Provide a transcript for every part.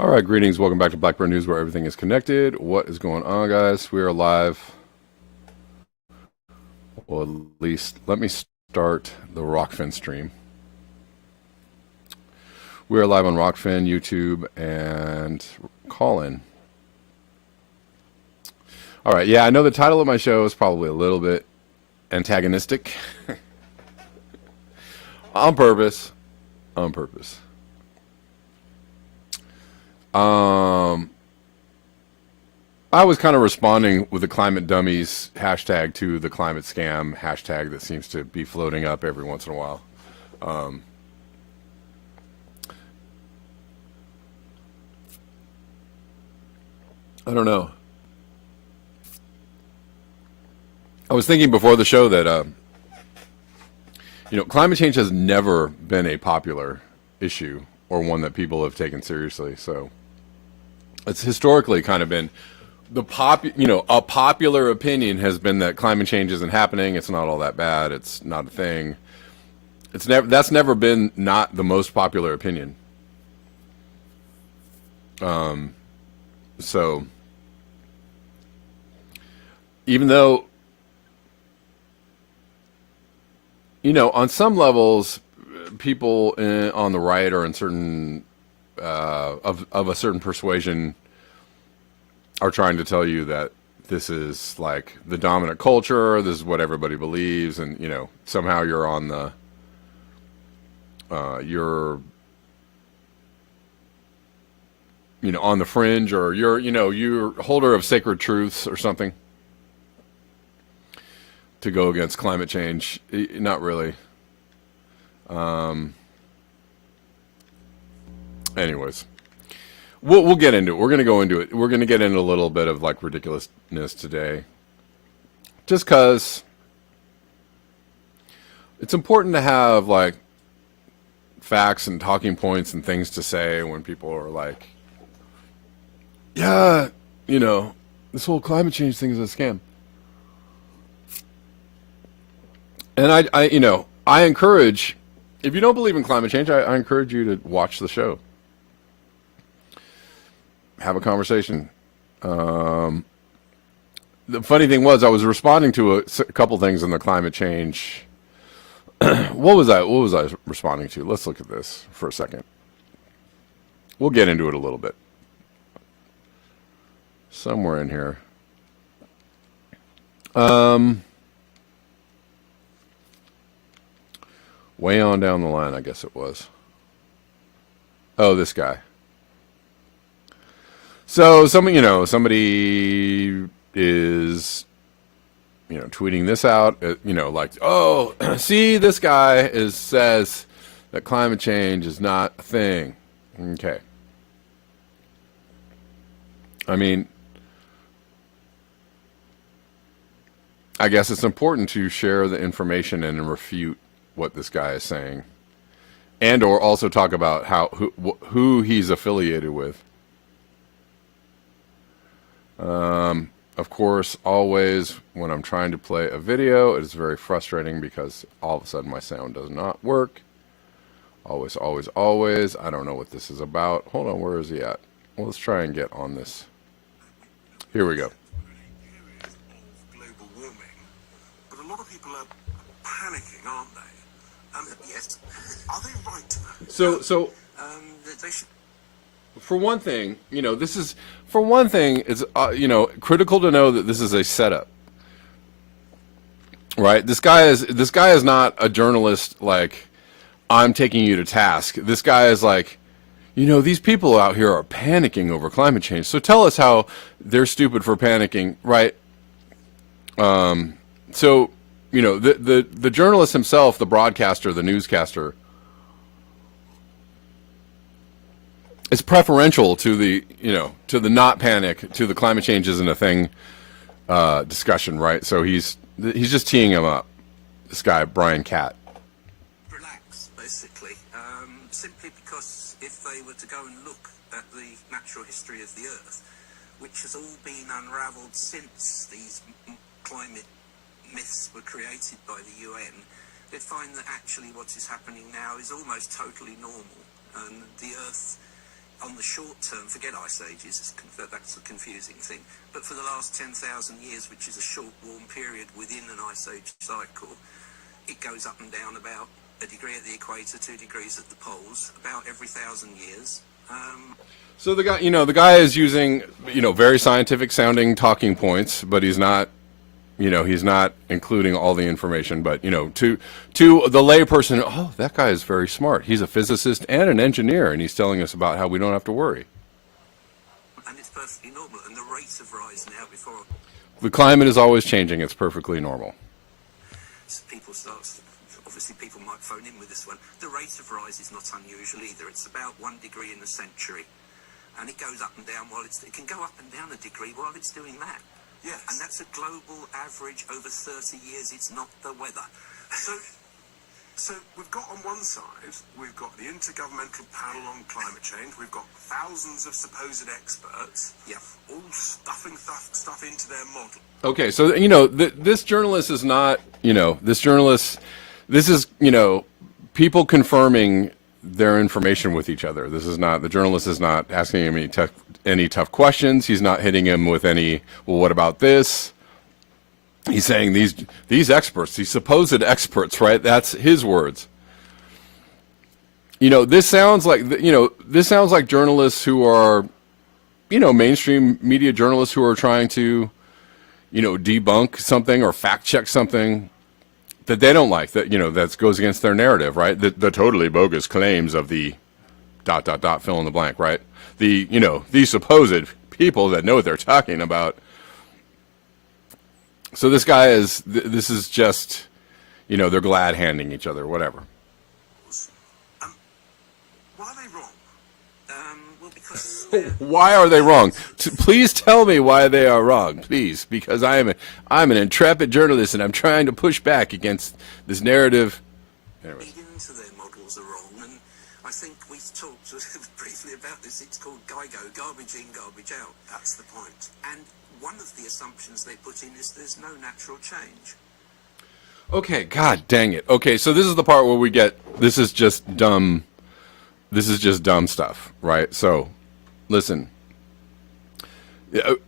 All right, greetings. Welcome back to Blackburn News, where everything is connected. What is going on, guys? We are live. Well, at least let me start the Rockfin stream. We are live on Rockfin, YouTube, and Callin. All right, yeah, I know the title of my show is probably a little bit antagonistic. On purpose. On purpose. I was kind of responding with the climate dummies hashtag to the climate scam hashtag that seems to be floating up every once in a while. I don't know. I was thinking before the show that, climate change has never been a popular issue or one that people have taken seriously. So it's historically kind of been a popular opinion has been that climate change isn't happening. It's not all that bad. It's not a thing. That's never been not the most popular opinion. So even though, on some levels, people on the right or in certain of a certain persuasion are trying to tell you that this is like the dominant culture, this is what everybody believes, and somehow you're on the you're on the fringe, or you're holder of sacred truths or something to go against climate change. Not really. Anyways, we'll get into it. We're going to go into it. We're going to get into a little bit of like ridiculousness today, just because it's important to have like facts and talking points and things to say when people are like, yeah, this whole climate change thing is a scam. And I encourage, if you don't believe in climate change, I encourage you to watch the show. Have a conversation. The funny thing was, I was responding to a couple things in the climate change. What was I responding to? Let's look at this for a second. We'll get into it a little bit. Somewhere in here. Way on down the line, I guess it was. Oh, this guy. So somebody is, tweeting this out, like, oh, see, this guy says that climate change is not a thing. Okay. I mean, I guess it's important to share the information and refute what this guy is saying, and or also talk about who he's affiliated with. Of course, always when I'm trying to play a video, it is very frustrating because all of a sudden my sound does not work. Always, always, always. I don't know what this is about. Hold on, where is he at? Well, let's try and get on this. Here we go. Global warming, but a lot of people are panicking, aren't they? Yes. Are they right? So They should. for one thing, it's critical to know that this is a setup, right? This guy is not a journalist like, I'm taking you to task. This guy is like, these people out here are panicking over climate change. So tell us how they're stupid for panicking, right? So the journalist himself, the broadcaster, the newscaster, is preferential to the not panic, to the climate change isn't a thing discussion, right? So he's just teeing him up. This guy, Brian Catt. Relax, basically. Simply because if they were to go and look at the natural history of the Earth, which has all been unravelled since these climate myths were created by the UN, they'd find that actually what is happening now is almost totally normal, and the Earth on the short term, forget ice ages, that's a confusing thing, but for the last 10,000 years, which is a short warm period within an ice age cycle, it goes up and down about a degree at the equator, 2 degrees at the poles, about every 1,000 years. So the guy is using, very scientific sounding talking points, but he's not including all the information. But, to the layperson, oh, that guy is very smart. He's a physicist and an engineer, and he's telling us about how we don't have to worry. And it's perfectly normal. And the rates of rise now before... The climate is always changing. It's perfectly normal. Obviously people might phone in with this one. The rate of rise is not unusual either. It's about 1 degree in a century. And it goes up and down it can go up and down a degree while it's doing that. Yes. And that's a global average over 30 years. It's not the weather. So we've got on one side, we've got the Intergovernmental Panel on Climate Change. We've got thousands of supposed experts, all stuffing stuff into their model. Okay, so this journalist is not, this is people confirming their information with each other. This is not, the journalist is not asking him any tough questions. He's not hitting him with any, well, what about this? He's saying these experts, these supposed experts, right? That's his words. This sounds like journalists who are, mainstream media journalists who are trying to, debunk something or fact check something that they don't like, that goes against their narrative, right? The totally bogus claims of the ... fill in the blank, right? These supposed people that know what they're talking about. So this guy this is just, they're glad handing each other, whatever. Why are they wrong? Well, because... Why are they wrong? Please tell me why they are wrong, please, because I'm an intrepid journalist and I'm trying to push back against this narrative. Anyways. Into their models are wrong, and I think we talked briefly about this. It's called GIGO, garbage in, garbage out. That's the point. And one of the assumptions they put in is there's no natural change. Okay, God dang it. Okay, so this is the part where this is just dumb stuff, right? So, listen.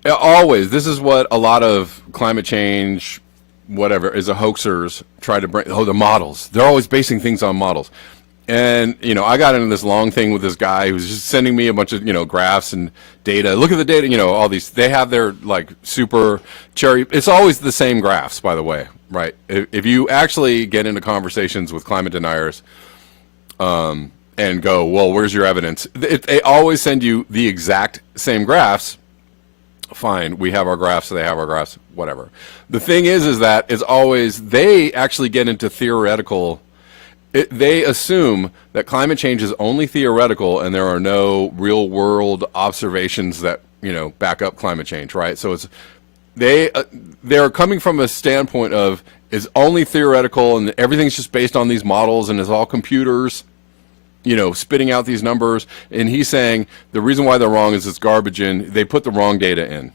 Always, this is what a lot of climate change, whatever, is a hoaxers try to bring, the models. They're always basing things on models. And, I got into this long thing with this guy who's just sending me a bunch of, graphs and data. Look at the data, all these, they have their, super cherry. It's always the same graphs, by the way, right? If you actually get into conversations with climate deniers and go, well, where's your evidence? They always send you the exact same graphs. Fine, we have our graphs, they have our graphs, whatever. The thing is that it's always, they actually get into theoretical. They assume that climate change is only theoretical and there are no real world observations that, back up climate change, right? So they're coming from a standpoint of is only theoretical and everything's just based on these models and it's all computers, spitting out these numbers. And he's saying the reason why they're wrong is it's garbage in, they put the wrong data in.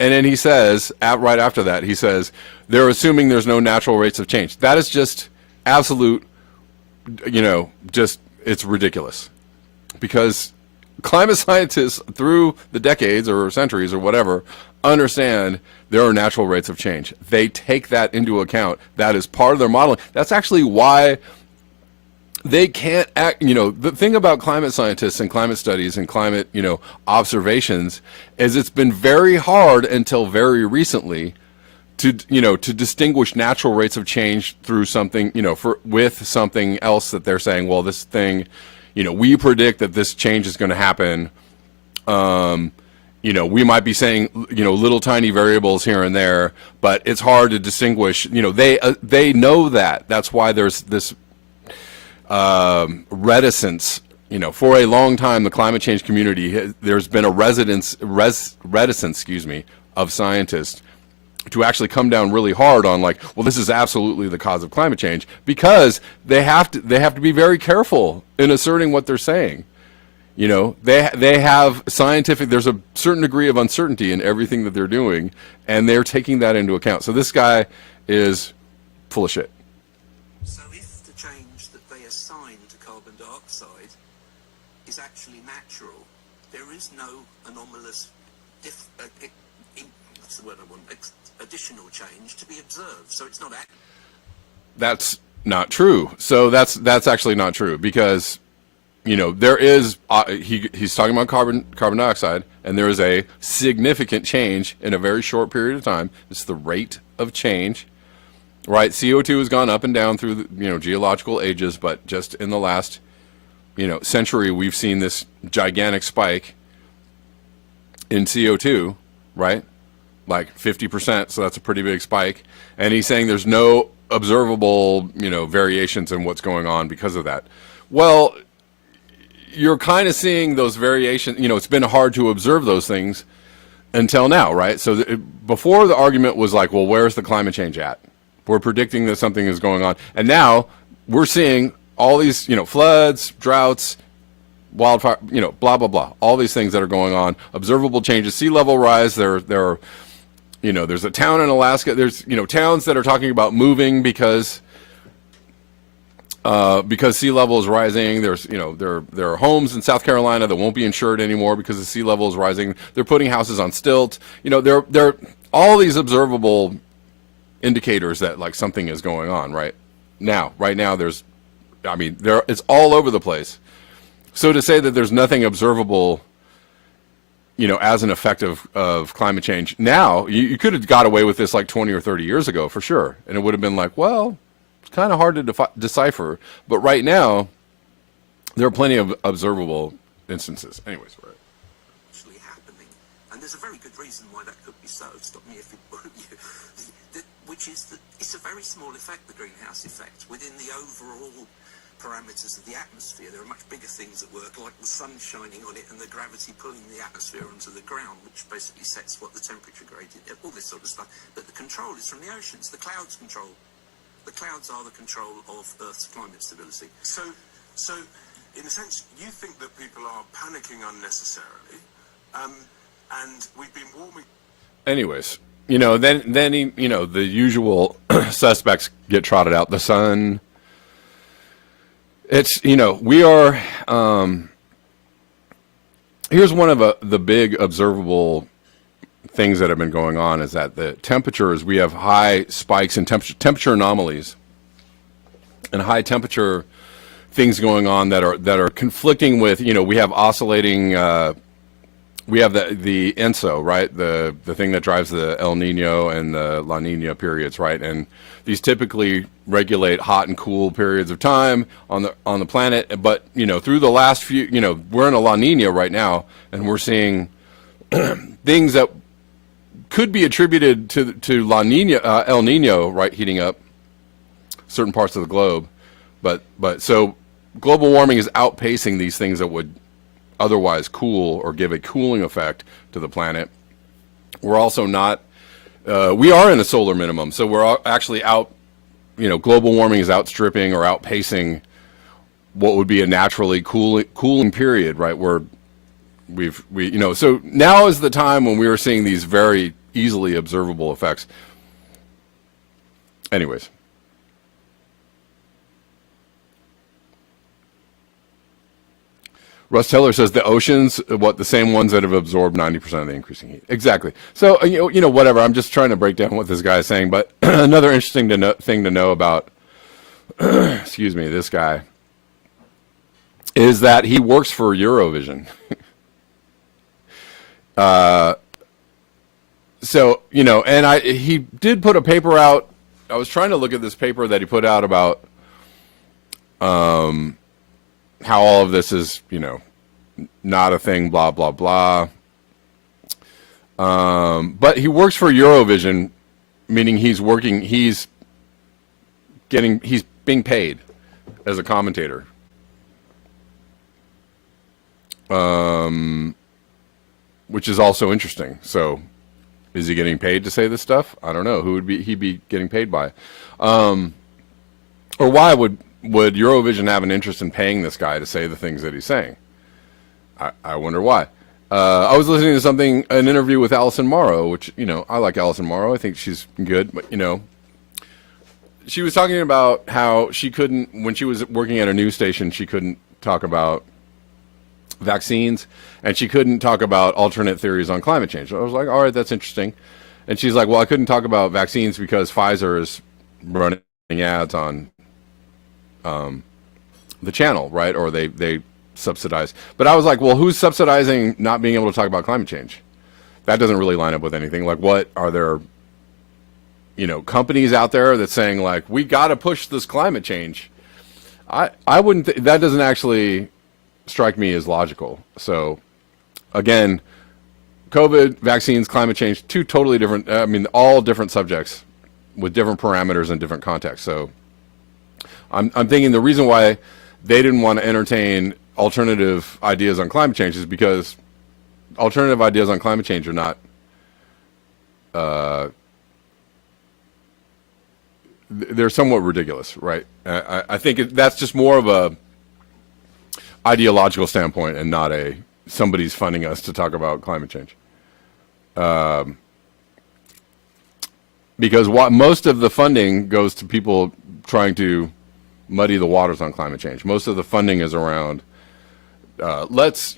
And then he says, right after that, he says, they're assuming there's no natural rates of change. That is just absolute, it's ridiculous. Because climate scientists through the decades or centuries or whatever understand there are natural rates of change. They take that into account. That is part of their modeling. That's actually why they can't act, the thing about climate scientists and climate studies and climate, observations is it's been very hard until very recently to distinguish natural rates of change through something, with something else that they're saying, well, this thing, we predict that this change is going to happen. We might be saying, little tiny variables here and there, but it's hard to distinguish, they know that. That's why there's this reticence. For a long time, the climate change community, there's been a reticence, of scientists to actually come down really hard on well, this is absolutely the cause of climate change, because they have to be very careful in asserting what they're saying. They have scientific, there's a certain degree of uncertainty in everything that they're doing, and they're taking that into account. So this guy is full of shit. So if the change that they assign to carbon dioxide is actually natural. There is no anomalous, what's the word I want, additional change to be observed. So it's not. That's not true. So that's actually not true, because there is he's talking about carbon dioxide, and there is a significant change in a very short period of time. It's the rate of change, right? CO2 has gone up and down through the, geological ages, but just in the last century, we've seen this gigantic spike in CO2, right? Like 50%. So that's a pretty big spike. And he's saying there's no observable, variations in what's going on because of that. Well, you're kind of seeing those variations. It's been hard to observe those things until now, right? So before, the argument was like, well, where's the climate change at? We're predicting that something is going on. And now we're seeing all these, floods, droughts, wildfire, blah, blah, blah. All these things that are going on. Observable changes, sea level rise. There are, there's a town in Alaska. There's, towns that are talking about moving because sea level is rising. There's, there are homes in South Carolina that won't be insured anymore because the sea level is rising. They're putting houses on stilts. There are all these observable indicators that like something is going on right now. It's all over the place. So to say that there's nothing observable, as an effect of climate change now, you could have got away with this like 20 or 30 years ago for sure, and it would have been like, well, it's kind of hard to decipher. But right now, there are plenty of observable instances. Anyways, right. Actually happening, and there's a very good reason why that could be so. Stop me if it you. Which is that it's a very small effect, the greenhouse effect, within the overall parameters of the atmosphere. There are much bigger things at work, like the sun shining on it and the gravity pulling the atmosphere onto the ground, which basically sets what the temperature gradient, all this sort of stuff. But the control is from the oceans. The clouds control. The clouds are the control of Earth's climate stability. So, in a sense, you think that people are panicking unnecessarily, and we've been warming. Anyways, then the usual suspects get trotted out. The sun. It's, we are, here's one of the big observable things that have been going on is that the temperatures, we have high spikes in temperature anomalies and high temperature things going on that are conflicting with, we have oscillating, we have the ENSO, right? The thing that drives the El Nino and the La Nina periods, right? And these typically regulate hot and cool periods of time on the planet. But, through the last few, we're in a La Nina right now, and we're seeing things that could be attributed to La Nina, El Nino, right, heating up certain parts of the globe. But so global warming is outpacing these things that would otherwise cool or give a cooling effect to the planet. We're also not, we are in a solar minimum, so we're actually out, global warming is outstripping or outpacing what would be a naturally cooling period, right? Where so now is the time when we are seeing these very easily observable effects. Anyways. Russ Taylor says the oceans, the same ones that have absorbed 90% of the increasing heat. Exactly. So, whatever. I'm just trying to break down what this guy is saying. But another interesting thing to know about, excuse me, this guy, is that he works for Eurovision. And he did put a paper out. I was trying to look at this paper that he put out about how all of this is, not a thing, blah, blah, blah. But he works for Eurovision, meaning he's being paid as a commentator. Which is also interesting. So is he getting paid to say this stuff? I don't know. Who would he be getting paid by? Or why would Eurovision have an interest in paying this guy to say the things that he's saying? I wonder why. I was listening to an interview with Alison Morrow, which, I like Alison Morrow. I think she's good, but, she was talking about how she couldn't, when she was working at a news station, she couldn't talk about, vaccines, and she couldn't talk about alternate theories on climate change. So I was like, all right, that's interesting. And she's like, well, I couldn't talk about vaccines because Pfizer is running ads on the channel, right? Or they subsidize. But I was like, well, who's subsidizing not being able to talk about climate change? That doesn't really line up with anything. Like, what are there, companies out there that's saying, like, we got to push this climate change? I wouldn't, that doesn't actually strike me as logical. So, again, COVID, vaccines, climate change, two totally different, all different subjects with different parameters and different contexts. So, I'm thinking the reason why they didn't want to entertain alternative ideas on climate change is because alternative ideas on climate change are not, they're somewhat ridiculous, right? I think that's just more of a ideological standpoint and not a somebody's funding us to talk about climate change. Because most of the funding goes to people trying to muddy the waters on climate change. Most of the funding is around let's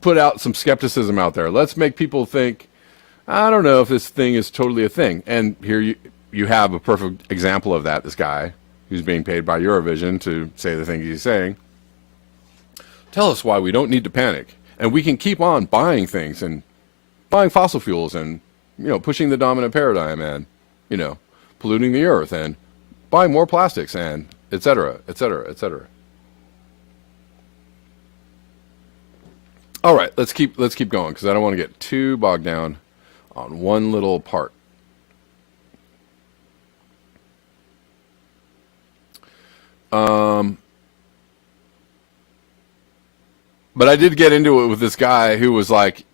put out some skepticism out there. Let's make people think, I don't know if this thing is totally a thing. And here you have a perfect example of that. This guy who's being paid by Eurovision to say the things he's saying. Tell us why we don't need to panic, and we can keep on buying things and buying fossil fuels and pushing the dominant paradigm and polluting the earth and buying more plastics and et cetera, et cetera, et cetera. All right, let's keep going because I don't want to get too bogged down on one little part. But I did get into it with this guy who was like,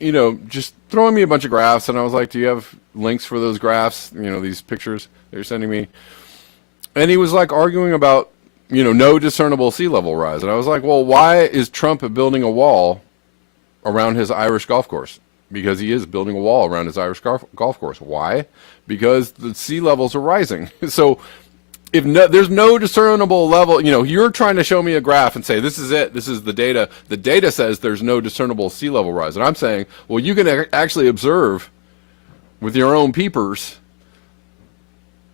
just throwing me a bunch of graphs, and I was like, do you have links for those graphs? These pictures they're sending me. And he was like arguing about, no discernible sea level rise. And I was like, well, why is Trump building a wall around his Irish golf course? Because he is building a wall around his Irish golf course. Why? Because the sea levels are rising. So if there's no discernible level, you're trying to show me a graph and say, this is it, this is the data. The data says there's no discernible sea level rise. And I'm saying, well, you can actually observe with your own peepers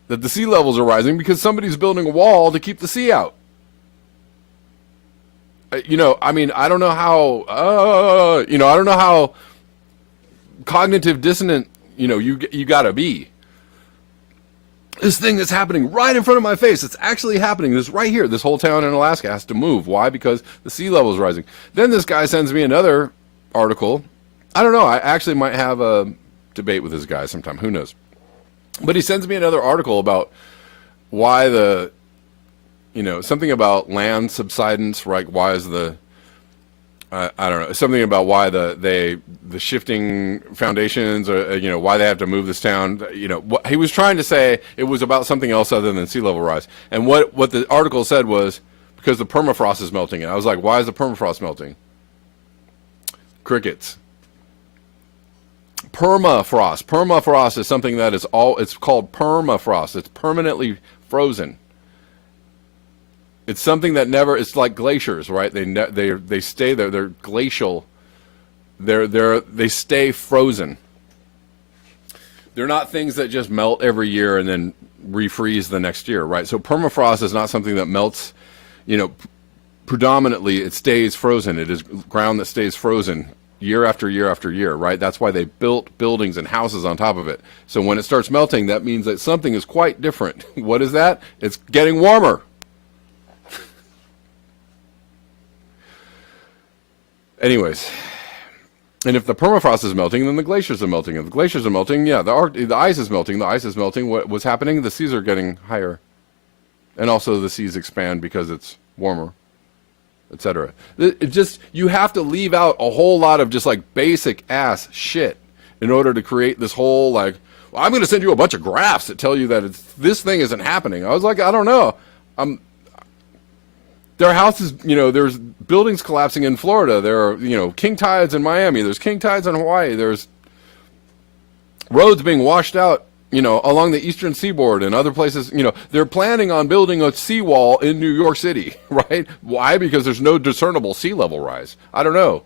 that the sea levels are rising because somebody's building a wall to keep the sea out. I don't know how, I don't know how cognitive dissonant, you gotta be. This thing that's happening right in front of my face, it's actually happening. This right here, this whole town in Alaska has to move. Why? Because the sea level is rising. Then this guy sends me another article. I don't know. I actually might have a debate with this guy sometime. Who knows? But he sends me another article about why something about land subsidence, right? Why is I don't know, something about why the shifting foundations, or why they have to move this town. What he was trying to say, it was about something else other than sea level rise. And what the article said was because the permafrost is melting. And I was like, why is the permafrost melting? Crickets. Permafrost is something that is it's called permafrost. It's permanently frozen. It's something that never. It's like glaciers, right? They stay there. They're glacial. They stay frozen. They're not things that just melt every year and then refreeze the next year, right? So permafrost is not something that melts. Predominantly it stays frozen. It is ground that stays frozen year after year after year, right? That's why they built buildings and houses on top of it. So when it starts melting, that means that something is quite different. What is that? It's getting warmer. Anyways, and if the permafrost is melting, then the glaciers are melting. If the glaciers are melting, yeah, the ice is melting. The ice is melting. What's happening? The seas are getting higher. And also the seas expand because it's warmer, etc. You have to leave out a whole lot of just like basic ass shit in order to create this whole like, well, I'm going to send you a bunch of graphs that tell you that this thing isn't happening. I was like, I don't know. There are houses, there's buildings collapsing in Florida. There are, king tides in Miami. There's king tides in Hawaii. There's roads being washed out, along the eastern seaboard and other places. They're planning on building a seawall in New York City, right? Why? Because there's no discernible sea level rise. I don't know.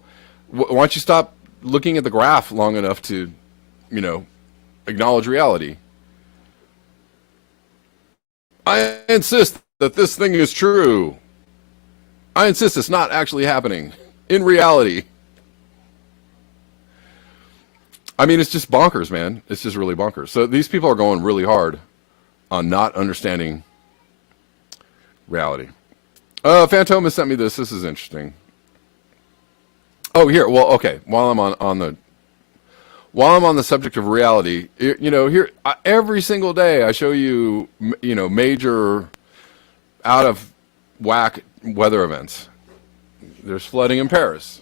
Why don't you stop looking at the graph long enough to, acknowledge reality? I insist that this thing is true. I insist it's not actually happening in reality. I mean, it's just bonkers, man. It's just really bonkers. So these people are going really hard on not understanding reality. Phantom has sent me this. This is interesting. Oh, here. Well, okay. While I'm on the subject of reality, here every single day I show you, major out of whack weather events. There's flooding in Paris.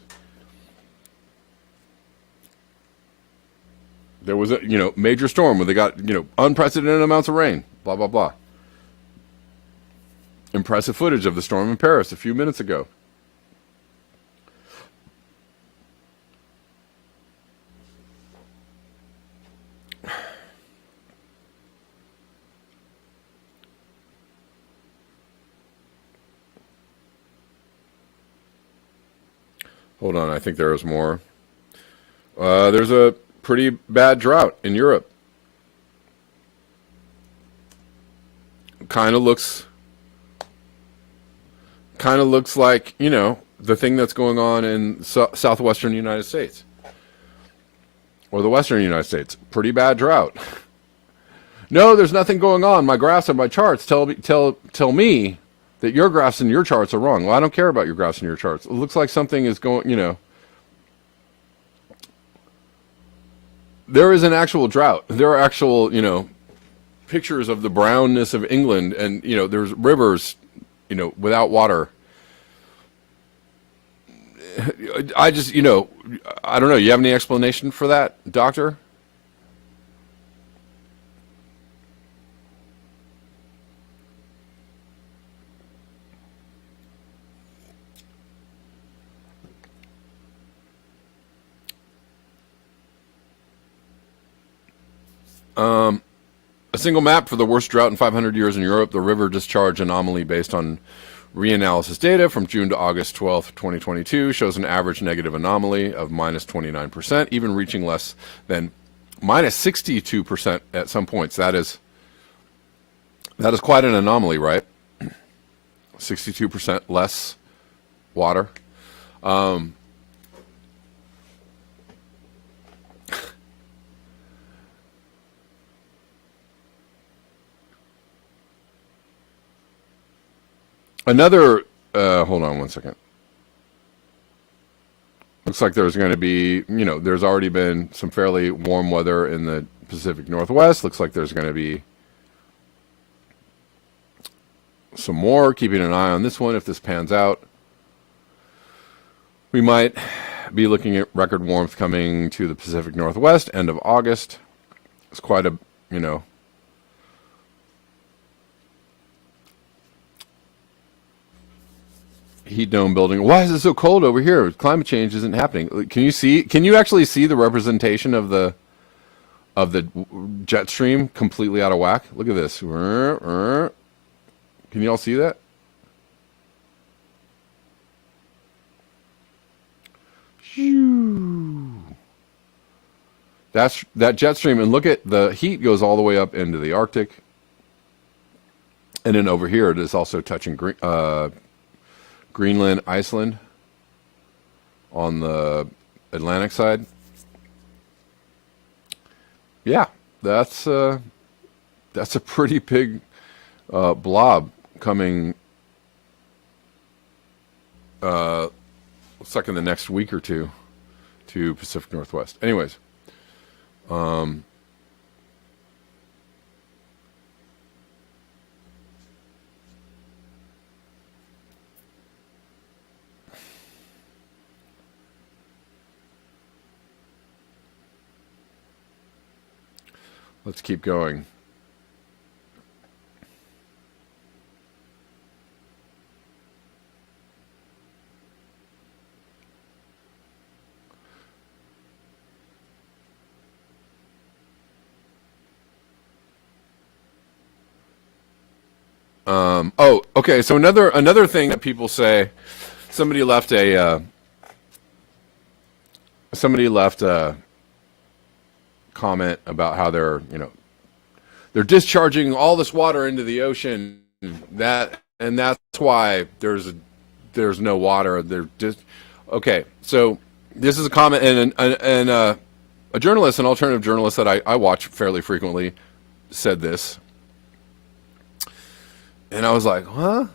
There was a major storm where they got unprecedented amounts of rain. Blah blah blah. Impressive footage of the storm in Paris a few minutes ago. Hold on, I think there was more. There's a pretty bad drought in Europe. Kind of looks like, the thing that's going on in southwestern United States. Or the western United States. Pretty bad drought. No, there's nothing going on. My graphs and my charts tell me that your graphs and your charts are wrong. Well, I don't care about your graphs and your charts. It looks like something is going, There is an actual drought. There are actual, pictures of the brownness of England, and, there's rivers, without water. I just, I don't know. You have any explanation for that, doctor? A single map for the worst drought in 500 years in Europe, the river discharge anomaly based on reanalysis data from June to August 12th, 2022, shows an average negative anomaly of minus 29%, even reaching less than minus 62% at some points. That is quite an anomaly, right? 62% less water. Another, hold on one second. Looks like there's going to be, there's already been some fairly warm weather in the Pacific Northwest. Looks like there's going to be some more. Keeping an eye on this one if this pans out. We might be looking at record warmth coming to the Pacific Northwest end of August. It's quite a, heat dome building. Why is it so cold over here? Climate change isn't happening. Can you actually see the representation of the jet stream completely out of whack? Look at this. Can you all see that? That's that jet stream, and look at the heat goes all the way up into the Arctic. And then over here it is also touching Greenland, Iceland on the Atlantic side. Yeah, that's a pretty big blob coming. Looks like in the next week or two to Pacific Northwest. Anyways, let's keep going. Oh, okay. So another thing that people say, somebody left a comment about how they're discharging all this water into the ocean. That's why there's no water. They're just okay. So this is a comment, and a journalist, an alternative journalist that I watch fairly frequently, said this, and I was like, huh?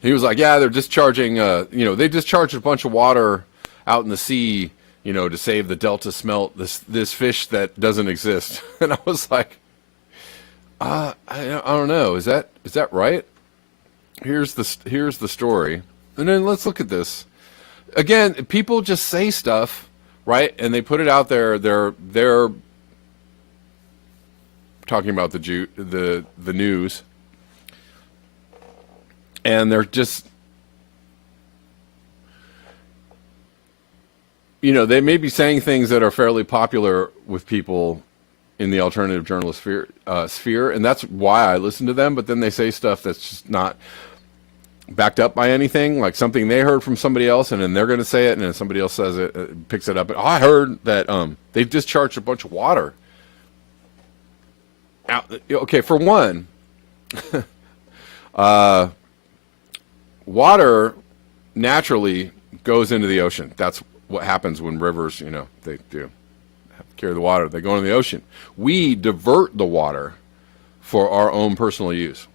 He was like, yeah, they're discharging. They discharged a bunch of water out in the sea, to save the Delta smelt, this fish that doesn't exist. And I was like, I don't know. Is that right? Here's the story, and then let's look at this. Again, people just say stuff, right? And they put it out there. They're talking about the news, and they're just, they may be saying things that are fairly popular with people in the alternative journalist sphere, and that's why I listen to them. But then they say stuff that's just not backed up by anything, like something they heard from somebody else, and then they're going to say it, and then somebody else says it, picks it up. And I heard that they discharged a bunch of water out. Okay, for one, water naturally goes into the ocean. That's what happens when rivers, they do carry the water. They go into the ocean. We divert the water for our own personal use.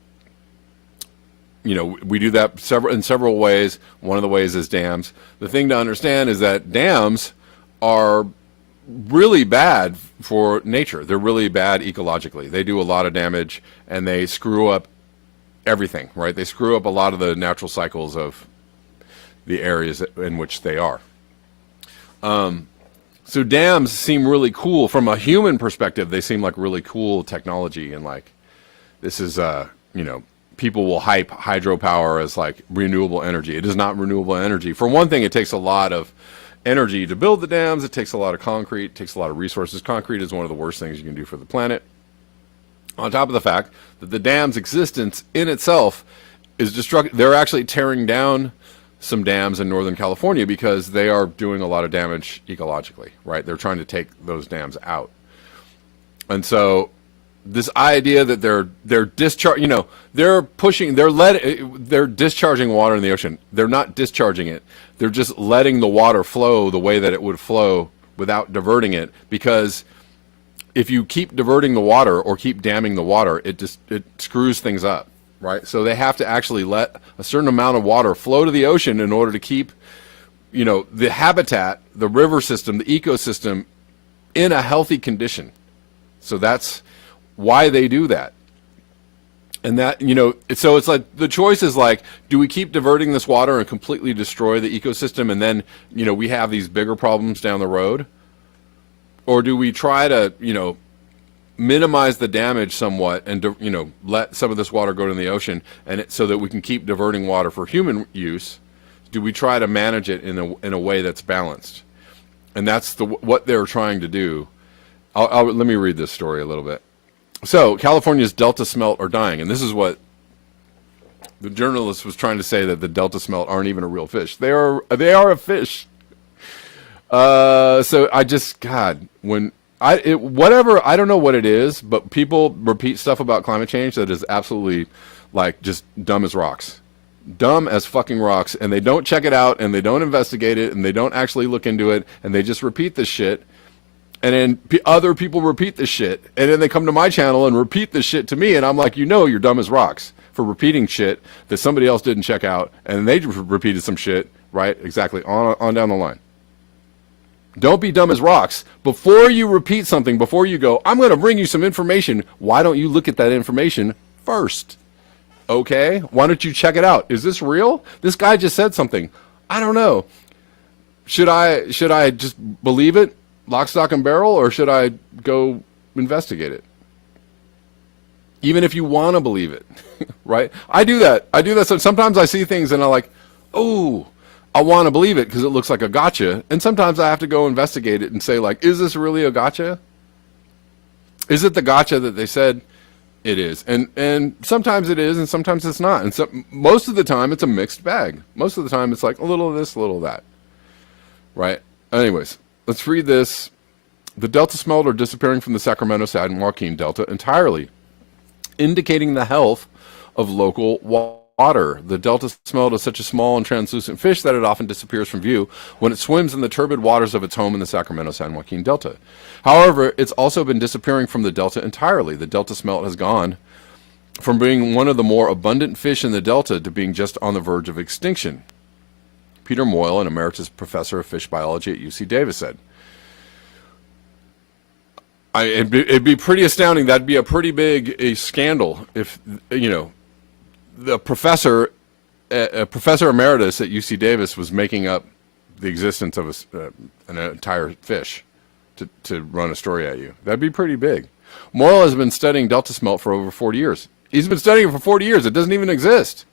We do that in several ways. One of the ways is dams. The thing to understand is that dams are really bad for nature. They're really bad ecologically. They do a lot of damage, and they screw up everything, right? They screw up a lot of the natural cycles of the areas in which they are. So dams seem really cool from a human perspective. They seem like really cool technology, and like this is people will hype hydropower as like renewable energy. It is not renewable energy. For one thing, it takes a lot of energy to build the dams. It takes a lot of concrete. It takes a lot of resources. Concrete is one of the worst things you can do for the planet. On top of the fact that the dam's existence in itself is destructive. They're actually tearing down some dams in Northern California because they are doing a lot of damage ecologically, right? They're trying to take those dams out. And so this idea that they're discharging water in the ocean. They're not discharging it. They're just letting the water flow the way that it would flow without diverting it, because if you keep diverting the water or keep damming the water, it screws things up, right? So they have to actually let a certain amount of water flow to the ocean in order to keep, the habitat, the river system, the ecosystem in a healthy condition. So that's why they do that. And that, so it's like the choice is like, do we keep diverting this water and completely destroy the ecosystem, and then, we have these bigger problems down the road? Or do we try to, minimize the damage somewhat and, let some of this water go to the ocean, and so that we can keep diverting water for human use? Do we try to manage it in a way that's balanced? And that's what they're trying to do. Let me read this story a little bit. So California's Delta smelt are dying, and this is what the journalist was trying to say, that the Delta smelt aren't even a real fish. They are a fish. So I just, God, whatever, I don't know what it is, but people repeat stuff about climate change that is absolutely like just dumb as rocks. Dumb as fucking rocks, and they don't check it out, and they don't investigate it, and they don't actually look into it, and they just repeat this shit. And then other people repeat this shit, and then they come to my channel and repeat this shit to me, and I'm like, you're dumb as rocks for repeating shit that somebody else didn't check out, and they repeated some shit, right? Exactly, on down the line. Don't be dumb as rocks. Before you repeat something, before you go, I'm going to bring you some information, why don't you look at that information first? Okay? Why don't you check it out? Is this real? This guy just said something. I don't know. Should I just believe it, lock, stock, and barrel, or should I go investigate it? Even if you want to believe it, right? I do that. So sometimes I see things and I'm like, oh, I want to believe it because it looks like a gotcha. And sometimes I have to go investigate it and say, like, is this really a gotcha? Is it the gotcha that they said It is, and sometimes it is, and sometimes it's not, and most of the time it's a mixed bag. Most of the time it's like a little of this, a little of that, right? Anyways, let's read this. The Delta smelt are disappearing from the Sacramento San Joaquin Delta entirely, indicating the health of local water. The Delta smelt is such a small and translucent fish that it often disappears from view when it swims in the turbid waters of its home in the Sacramento San Joaquin Delta. However, it's also been disappearing from the Delta entirely. The Delta smelt has gone from being one of the more abundant fish in the Delta to being just on the verge of extinction. Peter Moyle, an emeritus professor of fish biology at UC Davis, said. It'd be pretty astounding. That'd be a pretty big scandal if, the professor emeritus at UC Davis was making up the existence of an entire fish to run a story at you. That'd be pretty big. Moyle has been studying Delta smelt for over 40 years. He's been studying it for 40 years. It doesn't even exist.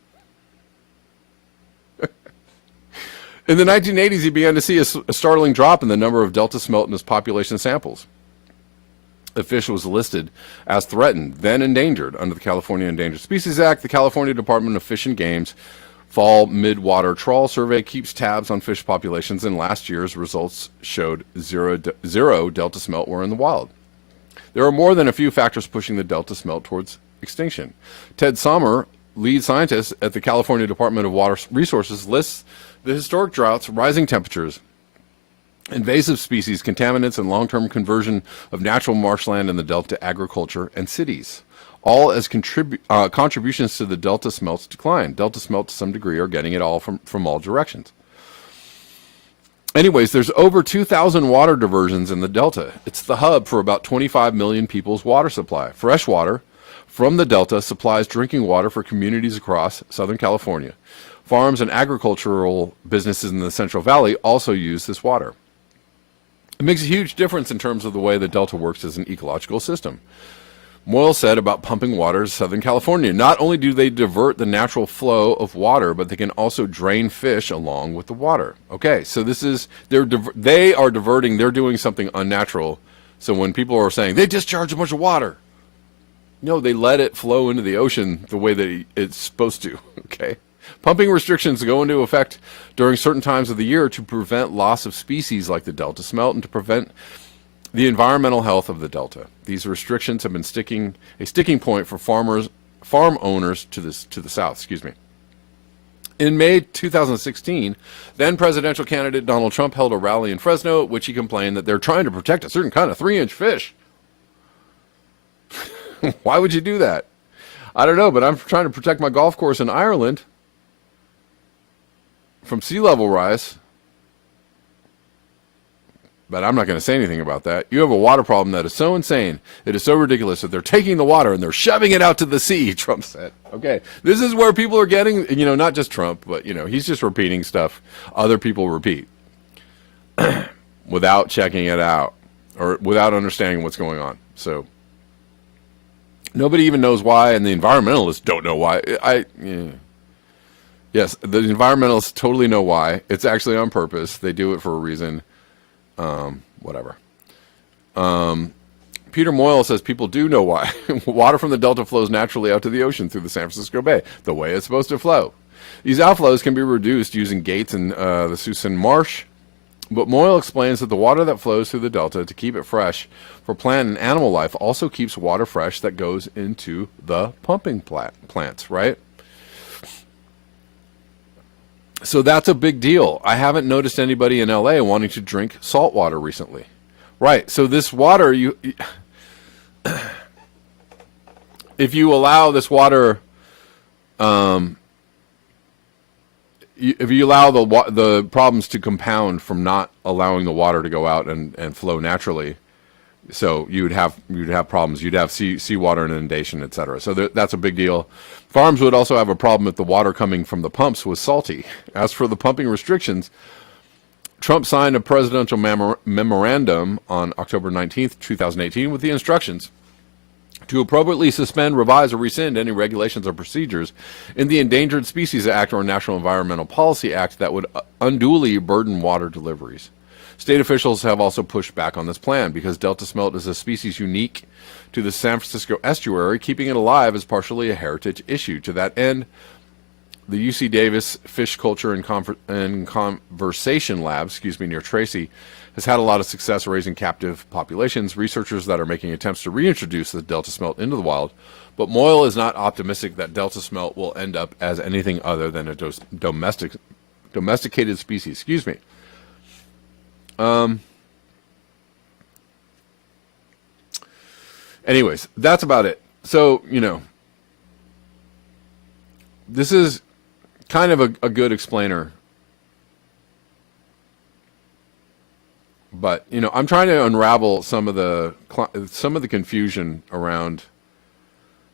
In the 1980s, he began to see a startling drop in the number of Delta smelt in his population samples. The fish was listed as threatened, then endangered, under the California Endangered Species Act. The California Department of Fish and Game's Fall Midwater Trawl Survey keeps tabs on fish populations, and last year's results showed zero Delta smelt were in the wild. There are more than a few factors pushing the Delta smelt towards extinction. Ted Sommer, lead scientist at the California Department of Water Resources, lists the historic droughts, rising temperatures, invasive species, contaminants, and long-term conversion of natural marshland in the Delta to agriculture and cities, all as contributions to the Delta smelt's decline. Delta smelt, to some degree, are getting it all from all directions. Anyways, there's over 2,000 water diversions in the Delta. It's the hub for about 25 million people's water supply. Fresh water from the Delta supplies drinking water for communities across Southern California. Farms and agricultural businesses in the Central Valley also use this water. It makes a huge difference in terms of the way the Delta works as an ecological system. Moyle said about pumping water to Southern California, not only do they divert the natural flow of water, but they can also drain fish along with the water. Okay, so they are diverting, they're doing something unnatural. So when people are saying, they discharge a bunch of water, no, they let it flow into the ocean the way that it's supposed to, okay? Pumping restrictions go into effect during certain times of the year to prevent loss of species like the Delta smelt and to prevent the environmental health of the Delta. These restrictions have been a sticking point for farm owners to the south. In May 2016, then presidential candidate Donald Trump held a rally in Fresno, at which he complained that they're trying to protect a certain kind of 3-inch fish. Why would you do that? I don't know, but I'm trying to protect my golf course in Ireland from sea level rise. But I'm not going to say anything about that. You have a water problem that is so insane, it is so ridiculous that they're taking the water and they're shoving it out to the sea, Trump said. Okay, this is where people are getting, not just Trump, but, he's just repeating stuff other people repeat without checking it out or without understanding what's going on. So nobody even knows why, and the environmentalists don't know why. Yes, the environmentalists totally know why. It's actually on purpose. They do it for a reason. Whatever. Peter Moyle says people do know why. Water from the Delta flows naturally out to the ocean through the San Francisco Bay, the way it's supposed to flow. These outflows can be reduced using gates in the Suisun Marsh, but Moyle explains that the water that flows through the Delta to keep it fresh for plant and animal life also keeps water fresh that goes into the pumping plants, right? So that's a big deal. I haven't noticed anybody in LA wanting to drink salt water recently. Right. So this water, if you allow this water, if you allow the problems to compound from not allowing the water to go out and flow naturally, so you'd have problems. You'd have seawater inundation, et cetera. So that's a big deal. Farms would also have a problem if the water coming from the pumps was salty. As for the pumping restrictions, Trump signed a presidential memorandum on October 19th, 2018, with the instructions to appropriately suspend, revise, or rescind any regulations or procedures in the Endangered Species Act or National Environmental Policy Act that would unduly burden water deliveries. State officials have also pushed back on this plan because Delta smelt is a species unique to the San Francisco estuary. Keeping it alive is partially a heritage issue. To that end, the UC Davis Fish Culture and Conversation Lab, near Tracy, has had a lot of success raising captive populations. Researchers that are making attempts to reintroduce the Delta smelt into the wild, but Moyle is not optimistic that Delta smelt will end up as anything other than a domesticated species. Anyways, that's about it. So, this is kind of a good explainer. But, I'm trying to unravel some of the confusion around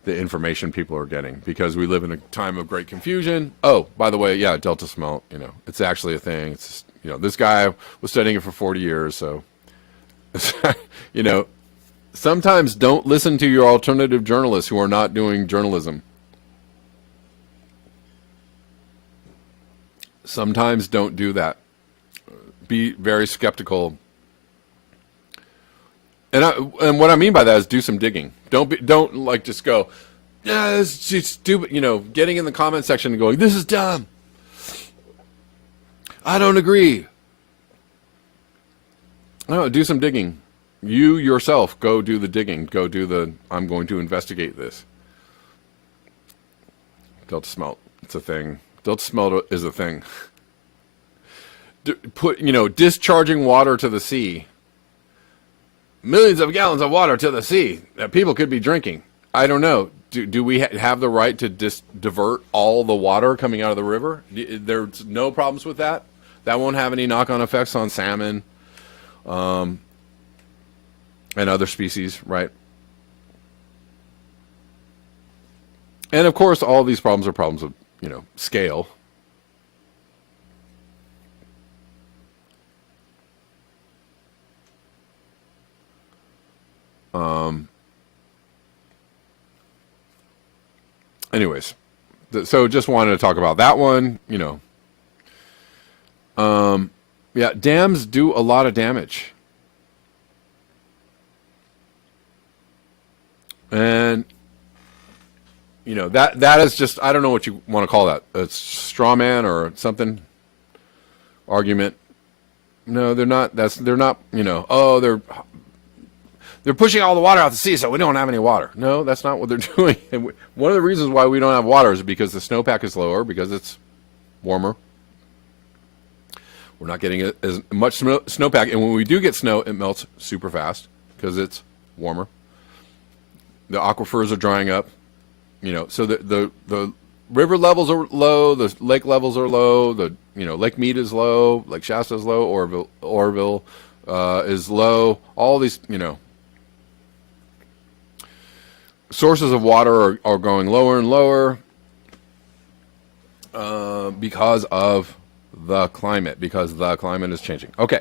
the information people are getting, because we live in a time of great confusion. Oh, by the way, yeah, Delta smelt, it's actually a thing. It's, this guy was studying it for 40 years. So, sometimes don't listen to your alternative journalists who are not doing journalism. Sometimes don't do that. Be very skeptical. And what I mean by that is do some digging. Don't like just go, yeah, it's just stupid. Getting in the comment section and going, this is dumb. I don't agree. No, do some digging. You yourself go do the digging. Go do the, I'm going to investigate this. Delta smelt. It's a thing. Delta smelt is a thing. Discharging water to the sea. Millions of gallons of water to the sea that people could be drinking. I don't know. Do we have the right to divert all the water coming out of the river? There's no problems with that. That won't have any knock-on effects on salmon and other species, right? And of course, all these problems are problems of, scale. Anyways, so just wanted to talk about that one, yeah, dams do a lot of damage. And, that is just, I don't know what you want to call that. It's straw man or something, argument. No, they're not, they're pushing all the water out to sea, so we don't have any water. No, that's not what they're doing. And one of the reasons why we don't have water is because the snowpack is lower, because it's warmer. We're not getting as much snowpack, and when we do get snow, it melts super fast because it's warmer. The aquifers are drying up, so the river levels are low, the lake levels are low, Lake Mead is low, Lake Shasta is low, Oroville is low. All these, sources of water are going lower and lower because of the climate, because the climate is changing. Okay.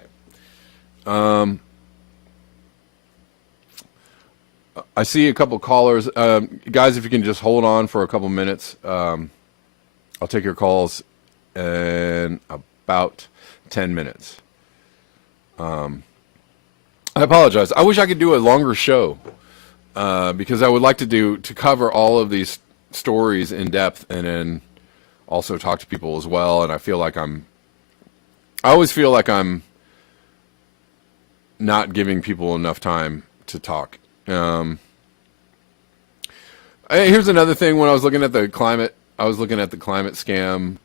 I see a couple callers. Guys, if you can just hold on for a couple minutes, I'll take your calls in about 10 minutes. I apologize. I wish I could do a longer show. Because I would like to cover all of these stories in depth and then also talk to people as well. And I always feel like I'm not giving people enough time to talk. Here's another thing. When I was looking at the climate scam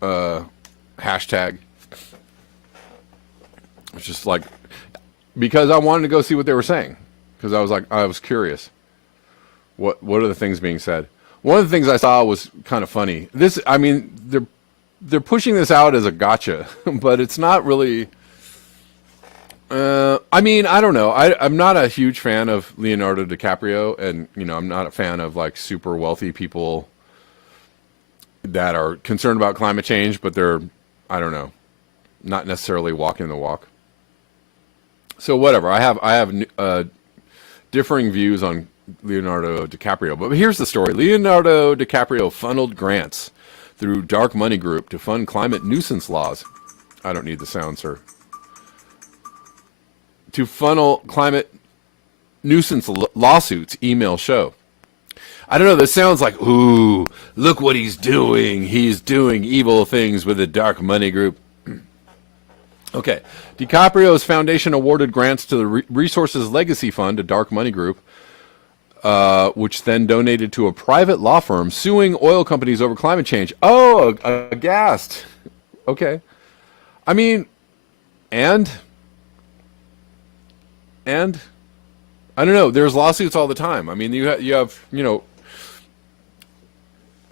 hashtag. It's just like, because I wanted to go see what they were saying. Because I was curious. What are the things being said? One of the things I saw was kind of funny. They're pushing this out as a gotcha, but it's not really. I don't know. I'm not a huge fan of Leonardo DiCaprio, and I'm not a fan of like super wealthy people that are concerned about climate change, but they're, I don't know, not necessarily walking the walk. So whatever. I have differing views on Leonardo DiCaprio. But here's the story. Leonardo DiCaprio funneled grants through dark money group to fund climate nuisance laws. I don't need the sound, sir. to funnel climate nuisance lawsuits, email show. I don't know, this sounds like, ooh, look what he's doing. He's doing evil things with a dark money group. Okay. DiCaprio's foundation awarded grants to the Resources Legacy Fund, a dark money group, which then donated to a private law firm suing oil companies over climate change. Oh, aghast. Okay. I mean, and I don't know. There's lawsuits all the time. I mean, you have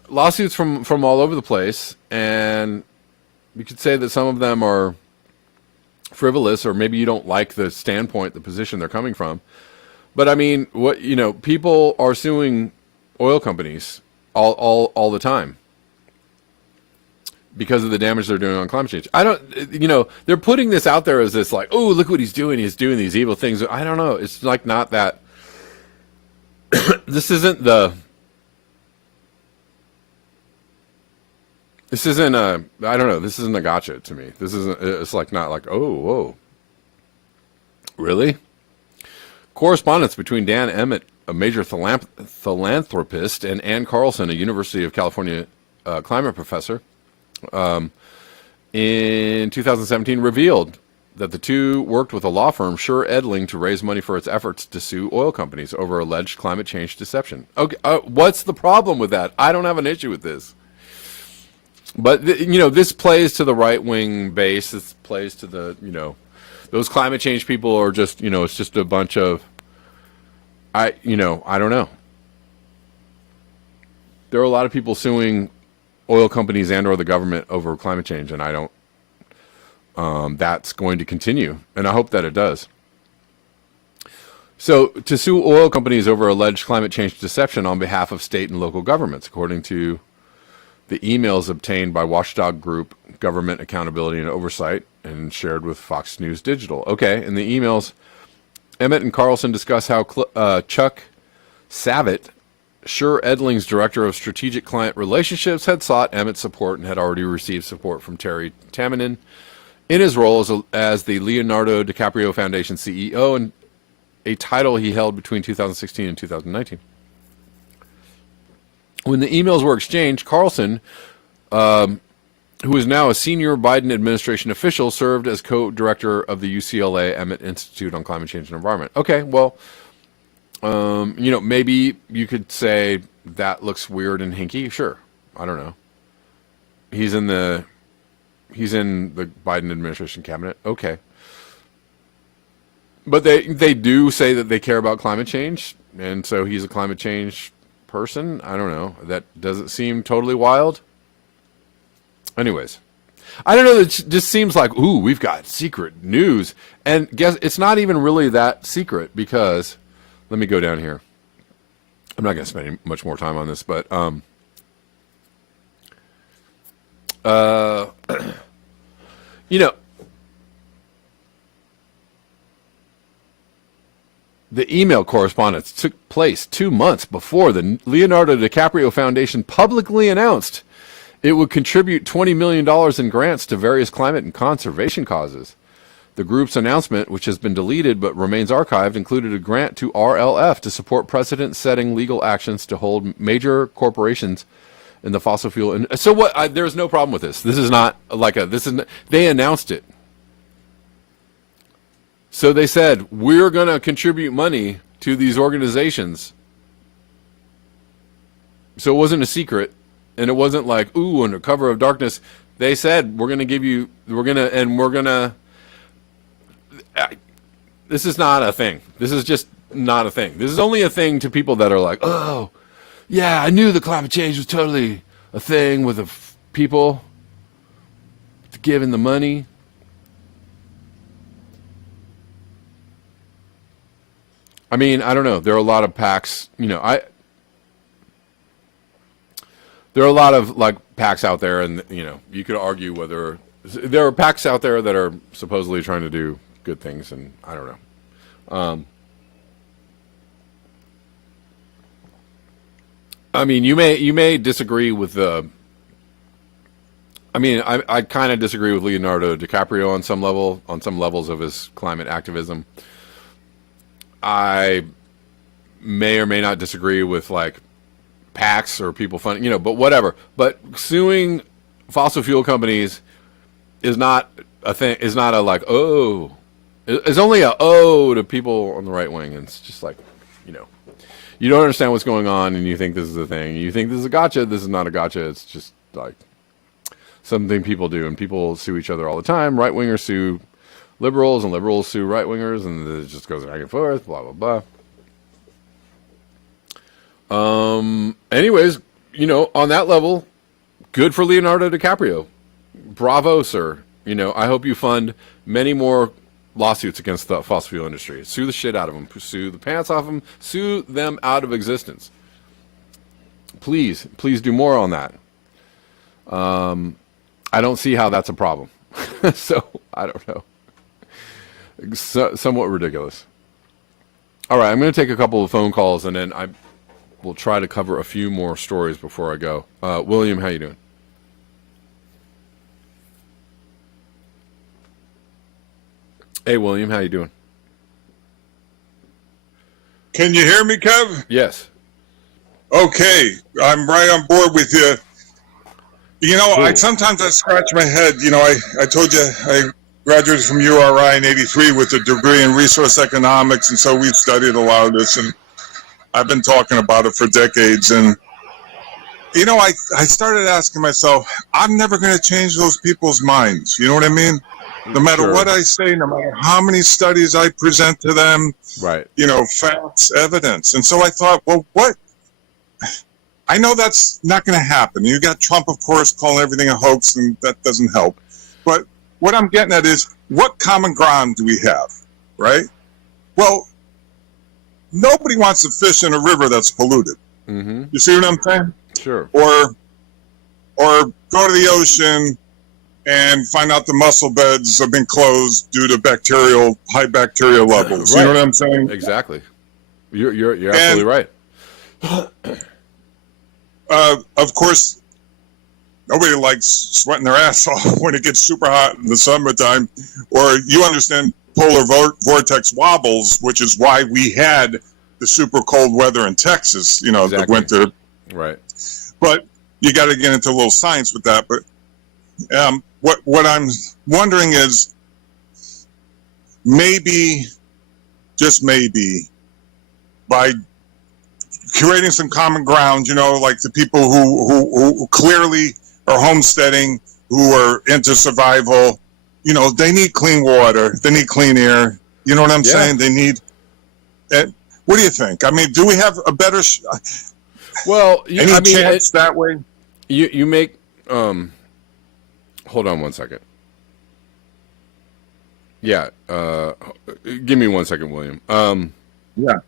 lawsuits from all over the place, and you could say that some of them are frivolous, or maybe you don't like the standpoint, the position they're coming from. But I mean, people are suing oil companies all the time because of the damage they're doing on climate change. They're putting this out there as this like, oh, look what he's doing. He's doing these evil things. I don't know. It's like not that. This isn't a, I don't know. This isn't a gotcha to me. It's like not like, oh, whoa. Really? Correspondence between Dan Emmett, a major philanthropist, and Ann Carlson, a University of California climate professor, in 2017 revealed that the two worked with a law firm, Sure Edling, to raise money for its efforts to sue oil companies over alleged climate change deception. Okay, what's the problem with that? I don't have an issue with this. But, this plays to the right-wing base. This plays to the, those climate change people are just, it's just a bunch of, I don't know. There are a lot of people suing oil companies and or the government over climate change, and I don't, that's going to continue, and I hope that it does. So, to sue oil companies over alleged climate change deception on behalf of state and local governments, according to the emails obtained by watchdog group Government Accountability and Oversight and shared with Fox News Digital. Okay, in the emails, Emmett and Carlson discuss how Chuck Savitt, Sure Edling's director of strategic client relationships, had sought Emmett's support and had already received support from Terry Tamminen in his role as the Leonardo DiCaprio Foundation CEO, and a title he held between 2016 and 2019. When the emails were exchanged, Carlson, who is now a senior Biden administration official, served as co-director of the UCLA Emmett Institute on Climate Change and Environment. Okay, well, maybe you could say that looks weird and hinky. Sure, I don't know. He's in the Biden administration cabinet. Okay, but they do say that they care about climate change, and so he's a climate change person. I don't know. That doesn't seem totally wild. Anyways, I don't know. It just seems like, ooh, we've got secret news. And guess it's not even really that secret, because let me go down here. I'm not going to spend any much more time on this, but the email correspondence took place 2 months before the Leonardo DiCaprio Foundation publicly announced it would contribute $20 million in grants to various climate and conservation causes. The group's announcement, which has been deleted but remains archived, included a grant to RLF to support precedent-setting legal actions to hold major corporations in the fossil fuel. And so what? There's no problem with this. This is not like they announced it. So they said, we're going to contribute money to these organizations. So it wasn't a secret, and it wasn't like, ooh, under cover of darkness. They said, this is not a thing. This is just not a thing. This is only a thing to people that are like, oh, yeah, I knew the climate change was totally a thing with the people giving the money. I mean, I don't know. There are a lot of PACs, there are a lot of PACs out there, and you could argue whether there are PACs out there that are supposedly trying to do good things, and I don't know. I mean, you may disagree with the. I mean, I kind of disagree with Leonardo DiCaprio on some levels of his climate activism. I may or may not disagree with like PACs or people funding, but whatever. But suing fossil fuel companies is not a thing. Is not a like It's only a to people on the right wing. And it's just like, you don't understand what's going on, and you think this is a thing. You think this is a gotcha. This is not a gotcha. It's just like something people do, and people sue each other all the time. Right wingers sue liberals, and liberals sue right wingers, and it just goes back and forth. Blah blah blah. Anyways, on that level, good for Leonardo DiCaprio. Bravo, sir. I hope you fund many more lawsuits against the fossil fuel industry. Sue the shit out of them. Sue the pants off them. Sue them out of existence. Please do more on that. I don't see how that's a problem. So, I don't know. Somewhat ridiculous. All right, I'm going to take a couple of phone calls, and then I will try to cover a few more stories before I go. William, how you doing? Hey, William, how you doing? Can you hear me, Kev? Yes. Okay, I'm right on board with you. Cool. Sometimes I scratch my head. I told you I graduated from URI in '83 with a degree in resource economics, and so we've studied a lot of this, and I've been talking about it for decades. And I started asking myself, I'm never going to change those people's minds. You know what I mean? No matter what I say, no matter how many studies I present to them, right? Facts, evidence. And so I thought, well, what? I know that's not going to happen. You got Trump, of course, calling everything a hoax, and that doesn't help. But what I'm getting at is, what common ground do we have, right? Well, nobody wants to fish in a river that's polluted. Mm-hmm. You see what I'm saying? Sure. Or go to the ocean and find out the mussel beds have been closed due to high bacterial levels. Right. You know what I'm saying? Exactly. You're absolutely right. Of course, nobody likes sweating their ass off when it gets super hot in the summertime. Or you understand polar vortex wobbles, which is why we had the super cold weather in Texas, Exactly. the winter. Right. But you got to get into a little science with that. But what I'm wondering is, maybe, just maybe, by creating some common ground, like the people who clearly are homesteading, who are into survival, they need clean water, they need clean air. You know what I'm saying? They need. What do you think? I mean, do we have a better? Chance that way? You make. Hold on one second. Yeah. Give me 1 second, William. Yeah.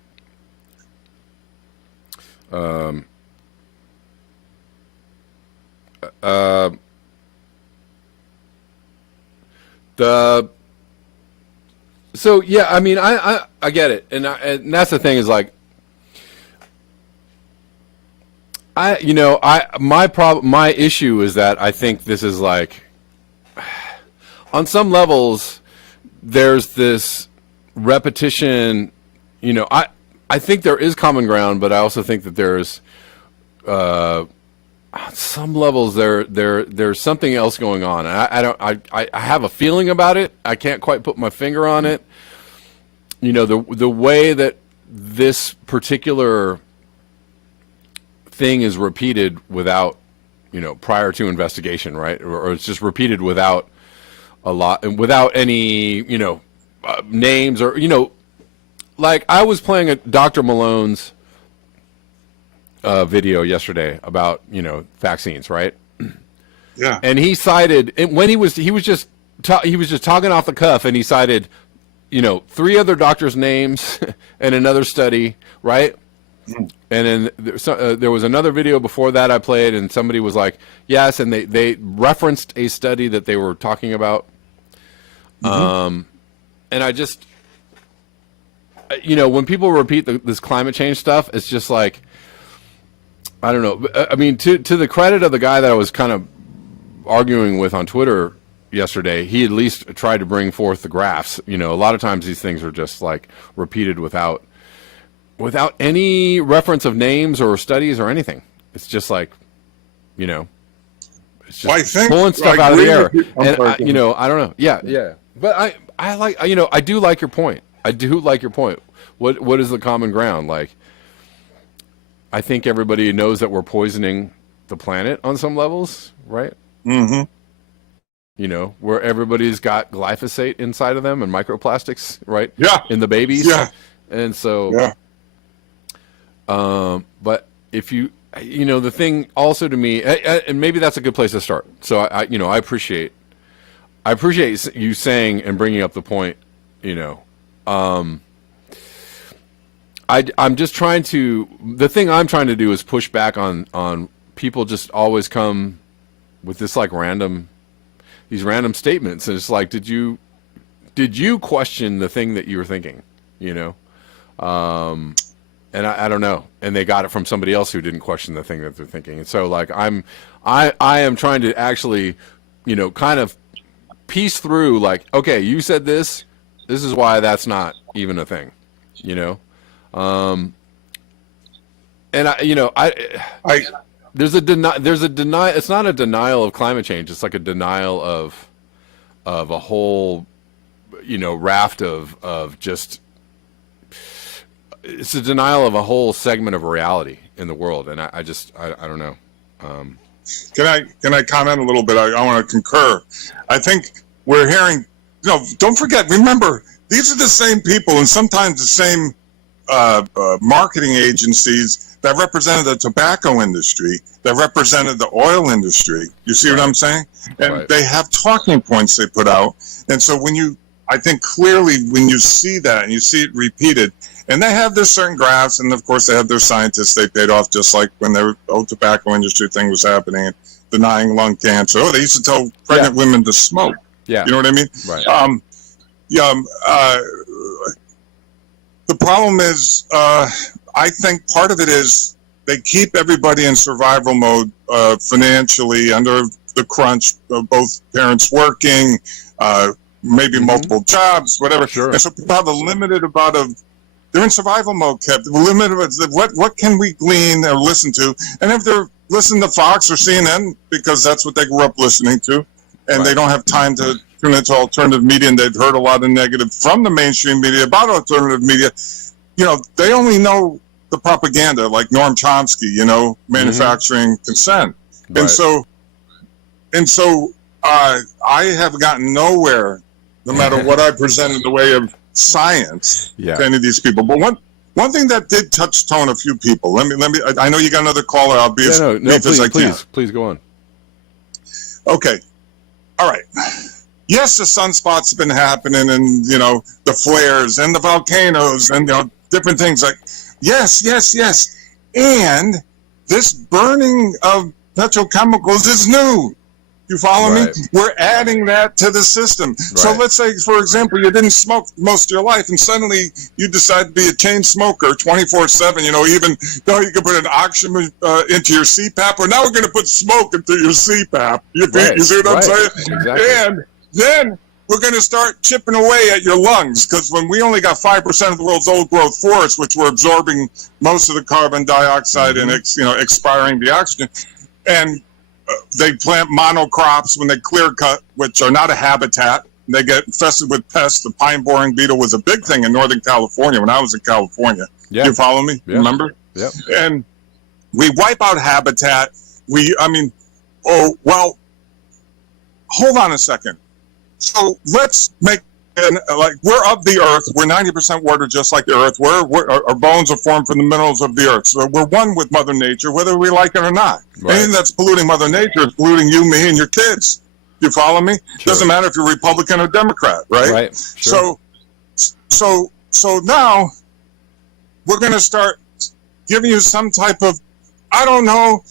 So yeah, I mean, I get it, and that's the thing is like, my issue is that I think this is like, on some levels, there's this repetition. I think there is common ground, but I also think that there's, on some levels, there's something else going on. I have a feeling about it. I can't quite put my finger on it. The way that this particular thing is repeated without, prior to investigation, right? Or it's just repeated without without any, names or, like I was playing a Dr. Malone's video yesterday about, vaccines, right? Yeah. And he cited, when he was just talking off the cuff, and he cited, 3 other doctors' names and another study, right? Mm. And then there was another video before that I played, and somebody was like, yes, and they referenced a study that they were talking about. Mm-hmm. And I just, when people repeat this climate change stuff, it's just like, I don't know. I mean, to the credit of the guy that I was kind of arguing with on Twitter, yesterday, he at least tried to bring forth the graphs. You know, a lot of times these things are just like repeated without any reference of names or studies or anything. It's just like, you know, it's just I think pulling stuff I out of the agree air. with you. I'm And sorry, I, you know, I don't know. Yeah. But I like, you know, I do like your point. I do like your point. What is the common ground? Like, I think everybody knows that we're poisoning the planet on some levels, right? Mm-hmm. You know, where everybody's got glyphosate inside of them and microplastics, right? Yeah. In the babies. Yeah. And so, Yeah. but if you know, the thing also to me, and maybe that's a good place to start. So I appreciate you saying and bringing up the point, you know, I'm just trying to, the thing I'm trying to do is push back on people just always come with this like these random statements. And it's like, did you question the thing that you were thinking, you know? And I don't know. And they got it from somebody else who didn't question the thing that they're thinking. And so like, I am trying to actually, you know, kind of piece through like, okay, you said this is why that's not even a thing, you know? And there's a denial. It's not a denial of climate change. It's like a denial of a whole, you know, raft of just, it's a denial of a whole segment of reality in the world. And I don't know. Can I comment a little bit? I want to concur. I think we're hearing, you know, don't forget, remember, these are the same people and sometimes the same marketing agencies that represented the tobacco industry, that represented the oil industry. You see what I'm saying? And they have talking points they put out. And so I think clearly when you see that and you see it repeated, and they have their certain graphs, and of course they have their scientists they paid off, just like when the old tobacco industry thing was happening, and denying lung cancer. Oh, they used to tell pregnant women to smoke. Yeah. You know what I mean? Right. The problem is, I think part of it is they keep everybody in survival mode financially under the crunch of both parents working, maybe multiple jobs, whatever. Sure. And so people have a limited amount of, they're in survival mode, kept limited. What can we glean or listen to? And if they're listening to Fox or CNN, because that's what they grew up listening to, and they don't have time to tune into alternative media, and they've heard a lot of negative from the mainstream media about alternative media, you know, they only know the propaganda, like Noam Chomsky, you know, manufacturing consent. Right. And so I have gotten nowhere, no matter what I present in the way of science to any of these people. But one thing that did touch tone a few people. Let me. I know you got another caller. I'll be as brief as I can. Please go on. Okay. All right. Yes, the sunspots have been happening, and you know the flares and the volcanoes and you know different things like yes. And this burning of petrochemicals is new. You follow me? We're adding that to the system. So let's say, for example, you didn't smoke most of your life, and suddenly you decide to be a chain smoker 24/7. You know, even though you can put an oxygen into your CPAP, or now we're going to put smoke into your CPAP. You see what I'm saying? Exactly. And then we're going to start chipping away at your lungs, because when we only got 5% of the world's old-growth forests, which were absorbing most of the carbon dioxide and expiring the oxygen, and they plant monocrops when they clear cut, which are not a habitat. They get infested with pests. The pine boring beetle was a big thing in Northern California when I was in California. Yeah. You follow me? Yeah. Remember? Yep. And we wipe out habitat. Hold on a second. So let's make we're of the earth. We're 90% water, just like the earth. Our bones are formed from the minerals of the earth. So we're one with Mother Nature, whether we like it or not. Anything that's polluting Mother Nature is polluting you, me, and your kids. You follow me? Sure. Doesn't matter if you're Republican or Democrat, right? Right. Sure. So now we're going to start giving you some type of, I don't know,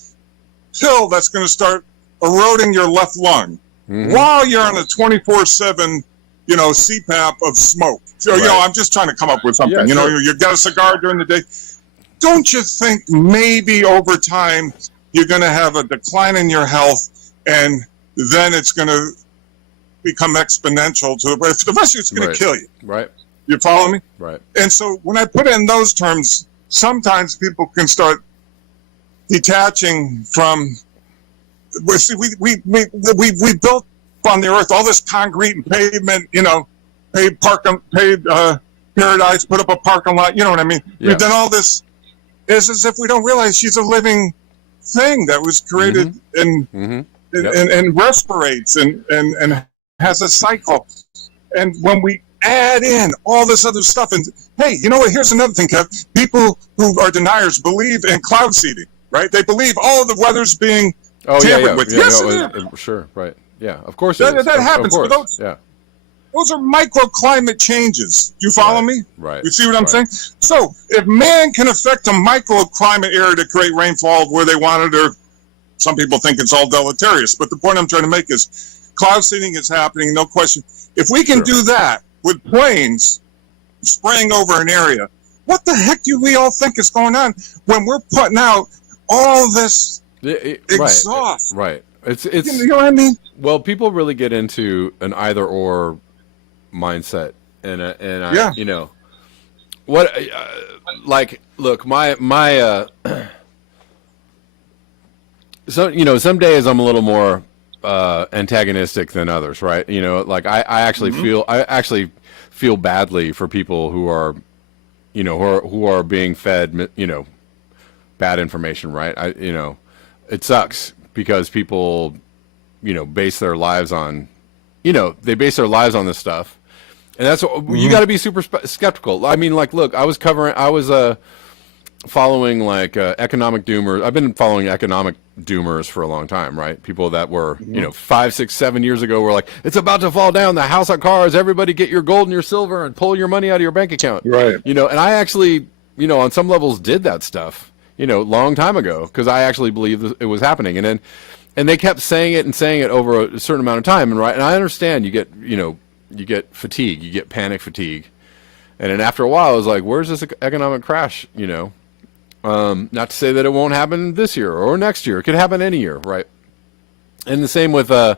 pill that's going to start eroding your left lung while you're on a 24/7, CPAP of smoke. So, I'm just trying to come up with something. Yeah, sure. You've got a cigar during the day. Don't you think maybe over time you're going to have a decline in your health, and then it's going to become exponential to the rest of it's going Right. to kill you. Right. You follow me? Right. And so when I put it in those terms, sometimes people can start detaching from. See, we built on the earth all this concrete and pavement, paved paradise, put up a parking lot. You know what I mean? Yeah. We've done all this. It's as if we don't realize she's a living thing that was created and respirates and has a cycle. And when we add in all this other stuff, and hey, you know what? Here's another thing, Kev. People who are deniers believe in cloud seeding, right? They believe all the weather's being tampered with. Yes, it is. Sure, right. Yeah, of course That it is. happens. Of course. Those are microclimate changes. Do you follow me? Right. You see what I'm saying? So if man can affect a microclimate area to create rainfall where they want it, or some people think it's all deleterious, but the point I'm trying to make is cloud seeding is happening, no question. If we can do that with planes spraying over an area, what the heck do we all think is going on when we're putting out all this exhaust? Right. It's you know what I mean? Well, people really get into an either or mindset, and I what like look my so some days I'm a little more antagonistic than others, right? Like I actually feel badly for people who are who are being fed bad information, right? It sucks because people base their lives on this stuff. And that's what you got to be super skeptical. I mean, like, look, I was following like economic doomers. I've been following economic doomers for a long time, right? People that were, 5, 6, 7 years ago were like, it's about to fall down. The house on cars. Everybody get your gold and your silver and pull your money out of your bank account. Right. And I actually, on some levels did that stuff, long time ago because I actually believed it was happening. And they kept saying it over a certain amount of time. And I understand you get fatigue, you get panic fatigue. And then after a while, I was like, where's this economic crash? Not to say that it won't happen this year or next year. It could happen any year, right? And the same with, so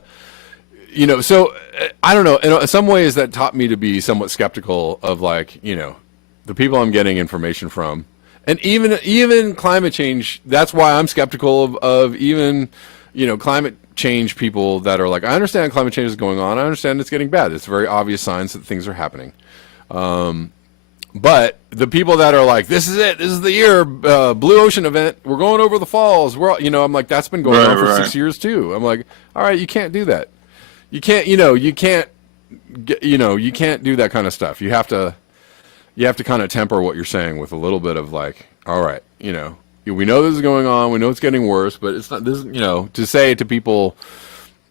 I don't know. In some ways, that taught me to be somewhat skeptical of like, the people I'm getting information from. And even climate change, that's why I'm skeptical of even, climate change people that are like, I understand climate change is going on. I understand it's getting bad. It's very obvious signs that things are happening. But the people that are like, this is it. This is the year, Blue Ocean event. We're going over the falls. I'm like, that's been going on for 6 years too. I'm like, all right, you can't do that. You can't do that kind of stuff. You have to kind of temper what you're saying with a little bit of like, all right, we know this is going on. We know it's getting worse, but it's not this, to say to people,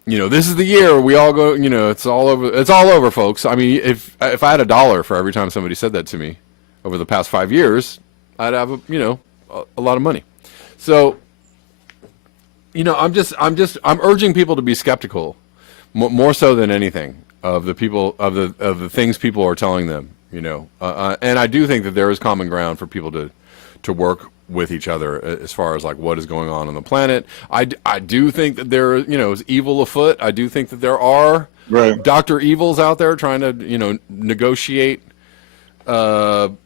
this is the year we all go, it's all over. It's all over, folks. I mean, if I had $1 for every time somebody said that to me over the past 5 years, I'd have a lot of money. So, I'm urging people to be skeptical, more so than anything, of the people of the things people are telling them. And I do think that there is common ground for people to work with each other as far as like what is going on the planet. I do think that there is evil afoot. I do think that there are Dr. Evils out there trying to negotiate some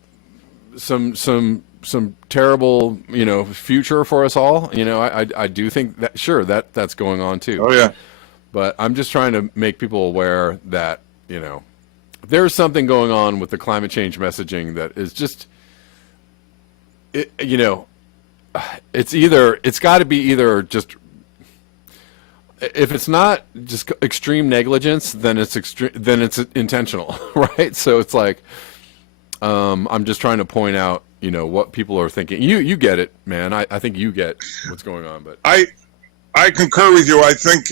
terrible future for us all. I do think that sure that's going on too. Oh yeah. But I'm just trying to make people aware that there's something going on with the climate change messaging that is just it's got to be either just, if it's not just extreme negligence, then it's intentional, right? So it's like, I'm just trying to point out, what people are thinking. You get it, man. I think you get what's going on, but I concur with you. I think,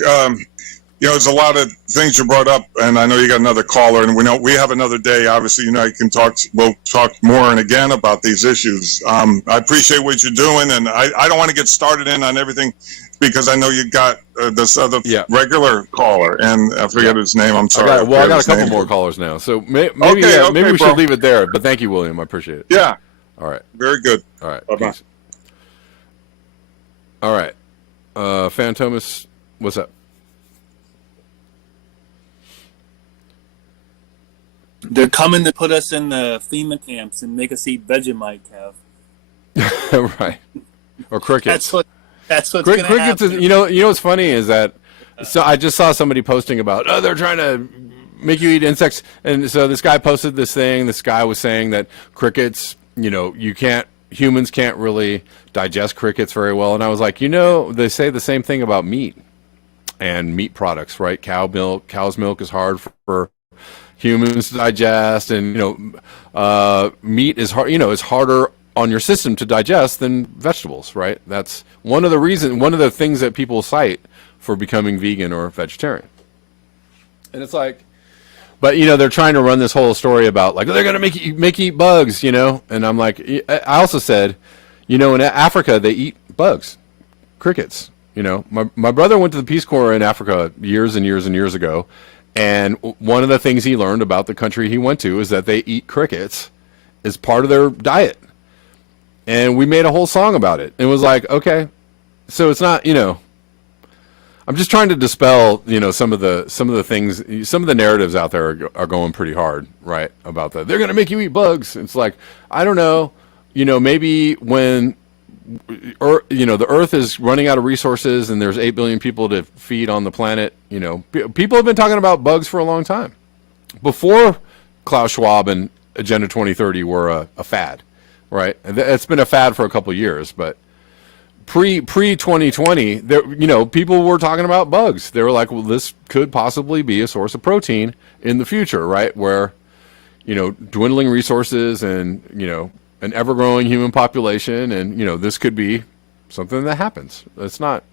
there's a lot of things you brought up, and I know you got another caller, and we have another day. Obviously, we'll talk more and again about these issues. I appreciate what you're doing, and I don't want to get started in on everything because I know you got this other regular caller, and I forget his name. I'm sorry. I got a couple more callers now, so maybe we should leave it there. But thank you, William. I appreciate it. Yeah. All right. Very good. All right. Bye-bye. Peace. All right. Fan Thomas, what's up? They're coming to put us in the FEMA camps and make us eat Vegemite, Kev. Right. Or crickets. That's what's going to crickets happen. is, you know what's funny is that, so I just saw somebody posting about, oh, they're trying to make you eat insects. And so this guy posted this thing. This guy was saying that crickets, humans can't really digest crickets very well. And I was like, they say the same thing about meat and meat products, right? Cow's milk is hard for humans to digest, and meat is hard. It's harder on your system to digest than vegetables, right? That's one of the things that people cite for becoming vegan or vegetarian. And it's like, but they're trying to run this whole story about like they're gonna make you eat bugs, and I'm like, I also said, in Africa they eat bugs, crickets. My brother went to the Peace Corps in Africa years and years and years ago. And one of the things he learned about the country he went to is that they eat crickets as part of their diet. And we made a whole song about it. It was like, okay, so it's not, I'm just trying to dispel, some of the things, some of the narratives out there are going pretty hard, right? About that. They're going to make you eat bugs. It's like, I don't know, maybe when the Earth is running out of resources and there's 8 billion people to feed on the planet. People have been talking about bugs for a long time. Before Klaus Schwab and Agenda 2030 were a fad, right? It's been a fad for a couple of years, but pre 2020, people were talking about bugs. They were like, well, this could possibly be a source of protein in the future, right? Where, dwindling resources and, an ever-growing human population, and this could be something that happens. It's not,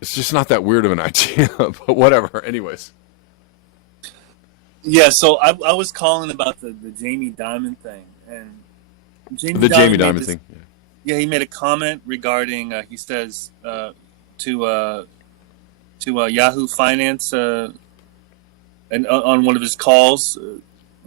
it's just not that weird of an idea, but whatever. Anyways. Yeah, so I was calling about the Jamie Dimon thing, and Jamie Dimon thing. Yeah, he made a comment regarding. He says to Yahoo Finance, and on one of his calls.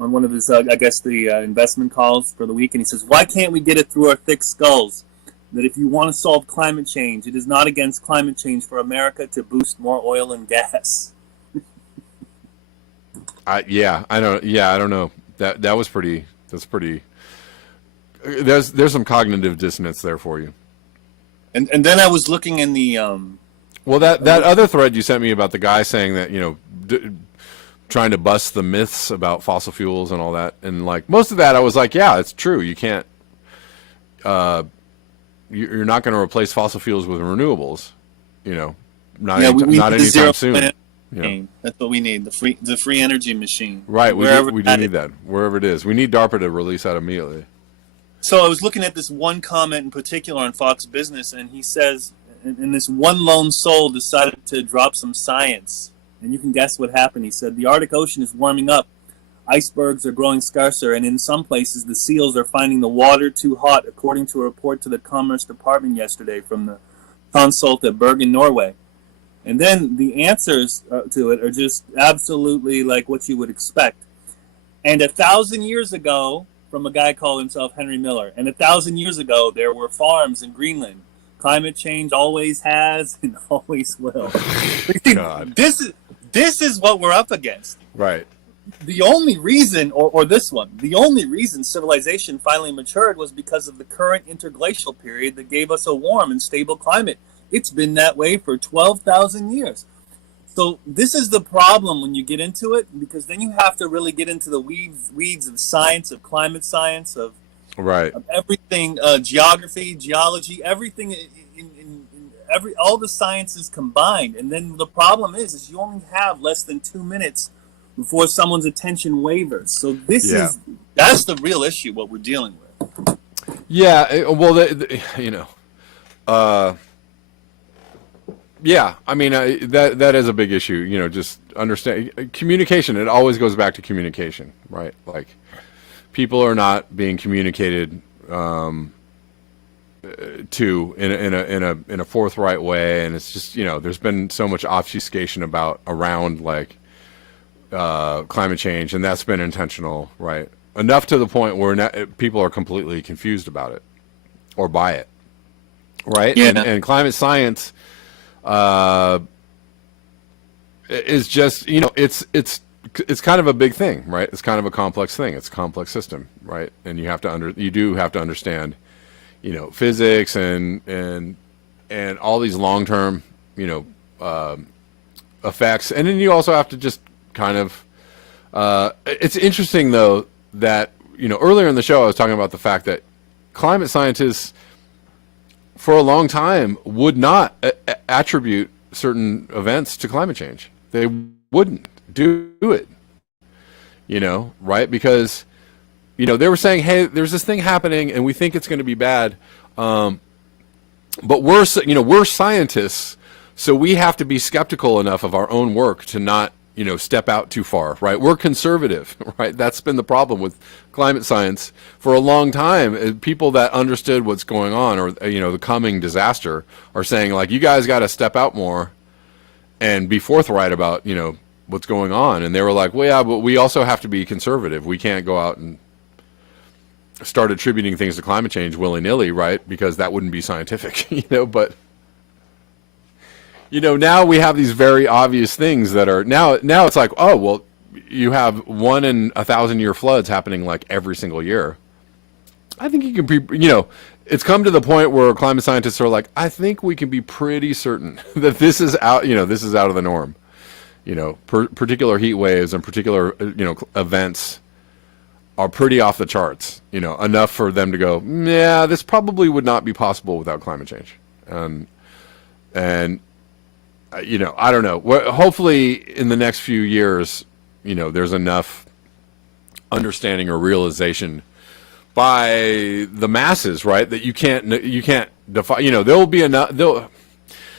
On one of his, I guess, the investment calls for the week, and he says, why can't we get it through our thick skulls that if you want to solve climate change, it is not against climate change for America to boost more oil and gas? I don't know. That's pretty, there's some cognitive dissonance there for you. And then I was looking in the... well, that other thread you sent me about the guy saying that, trying to bust the myths about fossil fuels and all that. And like most of that, I was like, yeah, it's true. You can't, you're not going to replace fossil fuels with renewables, not anytime soon. That's what we need. The free energy machine. Right. We do need that wherever it is. We need DARPA to release that immediately. So I was looking at this one comment in particular on Fox Business, and he says, and this one lone soul decided to drop some science. And you can guess what happened. He said, the Arctic Ocean is warming up. Icebergs are growing scarcer, and in some places the seals are finding the water too hot, according to a report to the Commerce Department yesterday from the consult at Bergen, Norway. And then the answers to it are just absolutely like what you would expect. And 1,000 years ago, from a guy called himself Henry Miller, and 1,000 years ago there were farms in Greenland. Climate change always has and always will. God. This is what we're up against. Right. The only reason, or this one, the only reason civilization finally matured was because of the current interglacial period that gave us a warm and stable climate. It's been that way for 12,000 years. So this is the problem when you get into it, because then you have to really get into the weeds of science, of climate science, of right, of everything, geography, geology, everything all the sciences combined. And then the problem is you only have less than 2 minutes before someone's attention wavers. So that's the real issue, what we're dealing with. Yeah, well, yeah, I mean, that is a big issue, just understand communication. It always goes back to communication, right? Like people are not being communicated to in a forthright way, and it's just there's been so much obfuscation around like climate change, and that's been intentional, right? Enough to the point where people are completely confused about it or by it, right? Yeah. And climate science is just, it's kind of a big thing, right? It's kind of a complex thing. It's a complex system, right? And you do have to understand, physics and all these long-term, effects. And then you also have to just kind of, it's interesting though that, earlier in the show I was talking about the fact that climate scientists for a long time would not attribute certain events to climate change. They wouldn't do it, right? Because, they were saying, hey, there's this thing happening and we think it's going to be bad. But we're scientists, so we have to be skeptical enough of our own work to not, step out too far, right? We're conservative, right? That's been the problem with climate science for a long time. People that understood what's going on or, the coming disaster are saying, like, you guys got to step out more and be forthright about, what's going on. And they were like, well, yeah, but we also have to be conservative. We can't go out and start attributing things to climate change willy-nilly, right? Because that wouldn't be scientific, but now we have these very obvious things that are now it's like, oh, well, you have 1 in 1,000-year floods happening like every single year. I think you can be, it's come to the point where climate scientists are like, I think we can be pretty certain that this is out, this is out of the norm. Particular heat waves and particular, events are pretty off the charts, enough for them to go, yeah, this probably would not be possible without climate change. And I don't know. Hopefully in the next few years, there's enough understanding or realization by the masses, right, that you can't defy, there will be enough,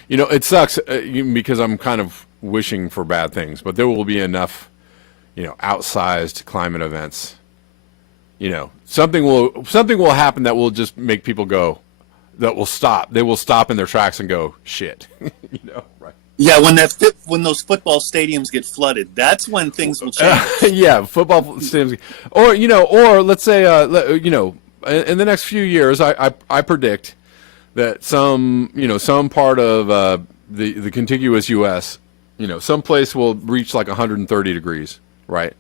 it sucks because I'm kind of wishing for bad things, but there will be enough, outsized climate events. Something will happen that will just make people go, that will stop. They will stop in their tracks and go, shit, right? Yeah, when those football stadiums get flooded, that's when things will change. Yeah, football stadiums, or let's say, in the next few years, I predict that some part of the contiguous U.S., some place will reach like 130 degrees, right?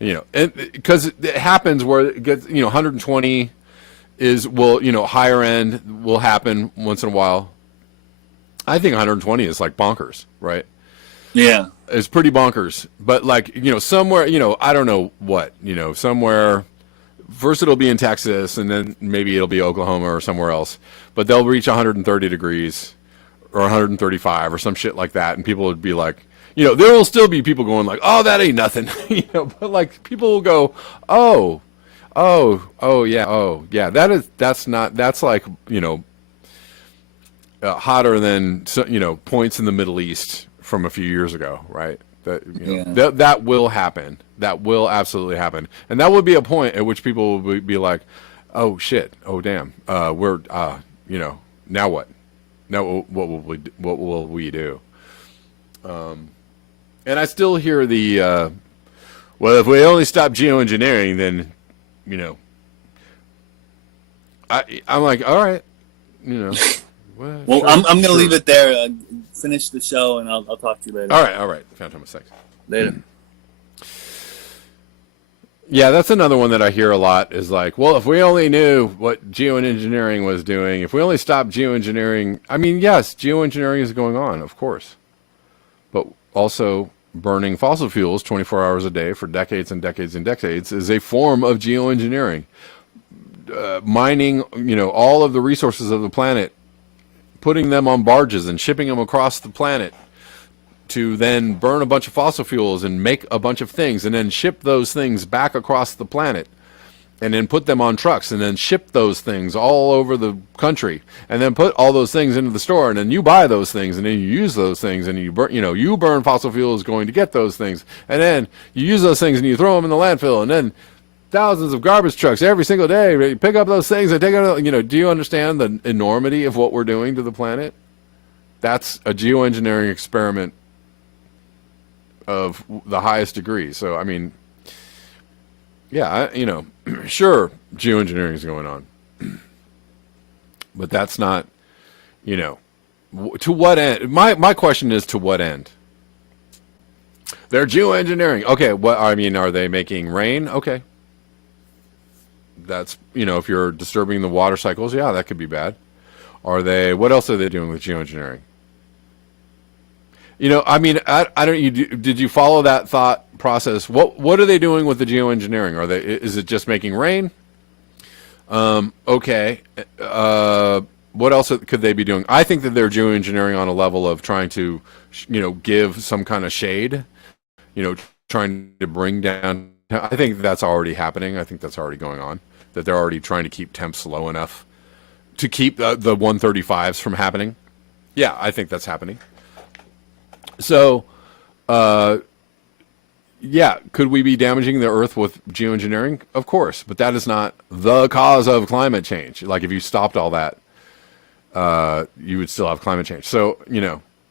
And because it happens where it gets, 120 higher end will happen once in a while. I think 120 is like bonkers, right? Yeah. It's pretty bonkers. But like, somewhere, I don't know what, somewhere, first it'll be in Texas and then maybe it'll be Oklahoma or somewhere else, but they'll reach 130 degrees or 135 or some shit like that. And people would be like, there will still be people going like, oh, that ain't nothing, but like people will go, oh, yeah, that's like, hotter than, points in the Middle East from a few years ago, right? That will happen. That will absolutely happen. And that would be a point at which people will be like, oh shit, oh damn, we're, now what? Now what will we do? And I still hear the, well, if we only stop geoengineering, then, I'm like, all right, Well, I'm going to leave it there. Finish the show, and I'll talk to you later. All right. Phantom of Sex. Later. Yeah, that's another one that I hear a lot is like, well, if we only knew what geoengineering was doing, if we only stopped geoengineering, I mean, yes, geoengineering is going on, of course. But also burning fossil fuels 24 hours a day for decades and decades and decades is a form of geoengineering. Mining, all of the resources of the planet, putting them on barges and shipping them across the planet to then burn a bunch of fossil fuels and make a bunch of things and then ship those things back across the planet and then put them on trucks and then ship those things all over the country and then put all those things into the store and then you buy those things and then you use those things and you burn, you burn fossil fuels going to get those things and then you use those things and you throw them in the landfill and then thousands of garbage trucks every single day pick up those things and take it. Do you understand the enormity of what we're doing to the planet? That's a geoengineering experiment of the highest degree. So, I mean, yeah, sure, geoengineering is going on, but that's not, to what end? My question is, to what end? They're geoengineering. Okay, what I mean, are they making rain? Okay. That's, if you're disturbing the water cycles, yeah, that could be bad. Are they, what else are they doing with geoengineering? I mean, I don't, did you follow that thought process? What are they doing with the geoengineering? Is it just making rain? Okay. What else could they be doing? I think that they're geoengineering on a level of trying to, give some kind of shade, trying to bring down. I think that's already happening. I think that's already going on. That they're already trying to keep temps low enough to keep the 135s from happening. Yeah, I think that's happening. So, yeah, could we be damaging the Earth with geoengineering? Of course, but that is not the cause of climate change. Like, if you stopped all that, you would still have climate change. So,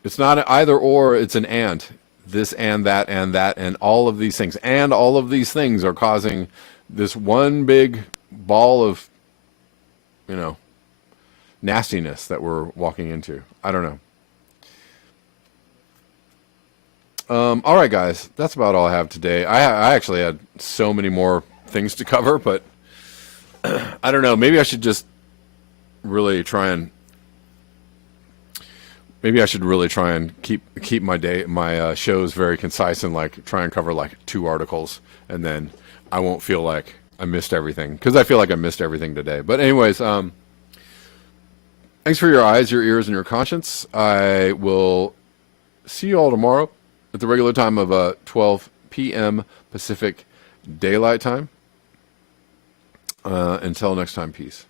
it's not an either or, it's an and. This and that and all of these things. And all of these things are causing this one big ball of, nastiness that we're walking into. I don't know. All right, guys, that's about all I have today. I actually had so many more things to cover, but I don't know. Maybe I should just really try and keep my shows very concise and try and cover 2 articles, and then I won't feel like I missed everything, because I feel like I missed everything today. But anyways, thanks for your eyes, your ears, and your conscience. I will see you all tomorrow at the regular time of 12 p.m. Pacific Daylight Time. Until next time, peace.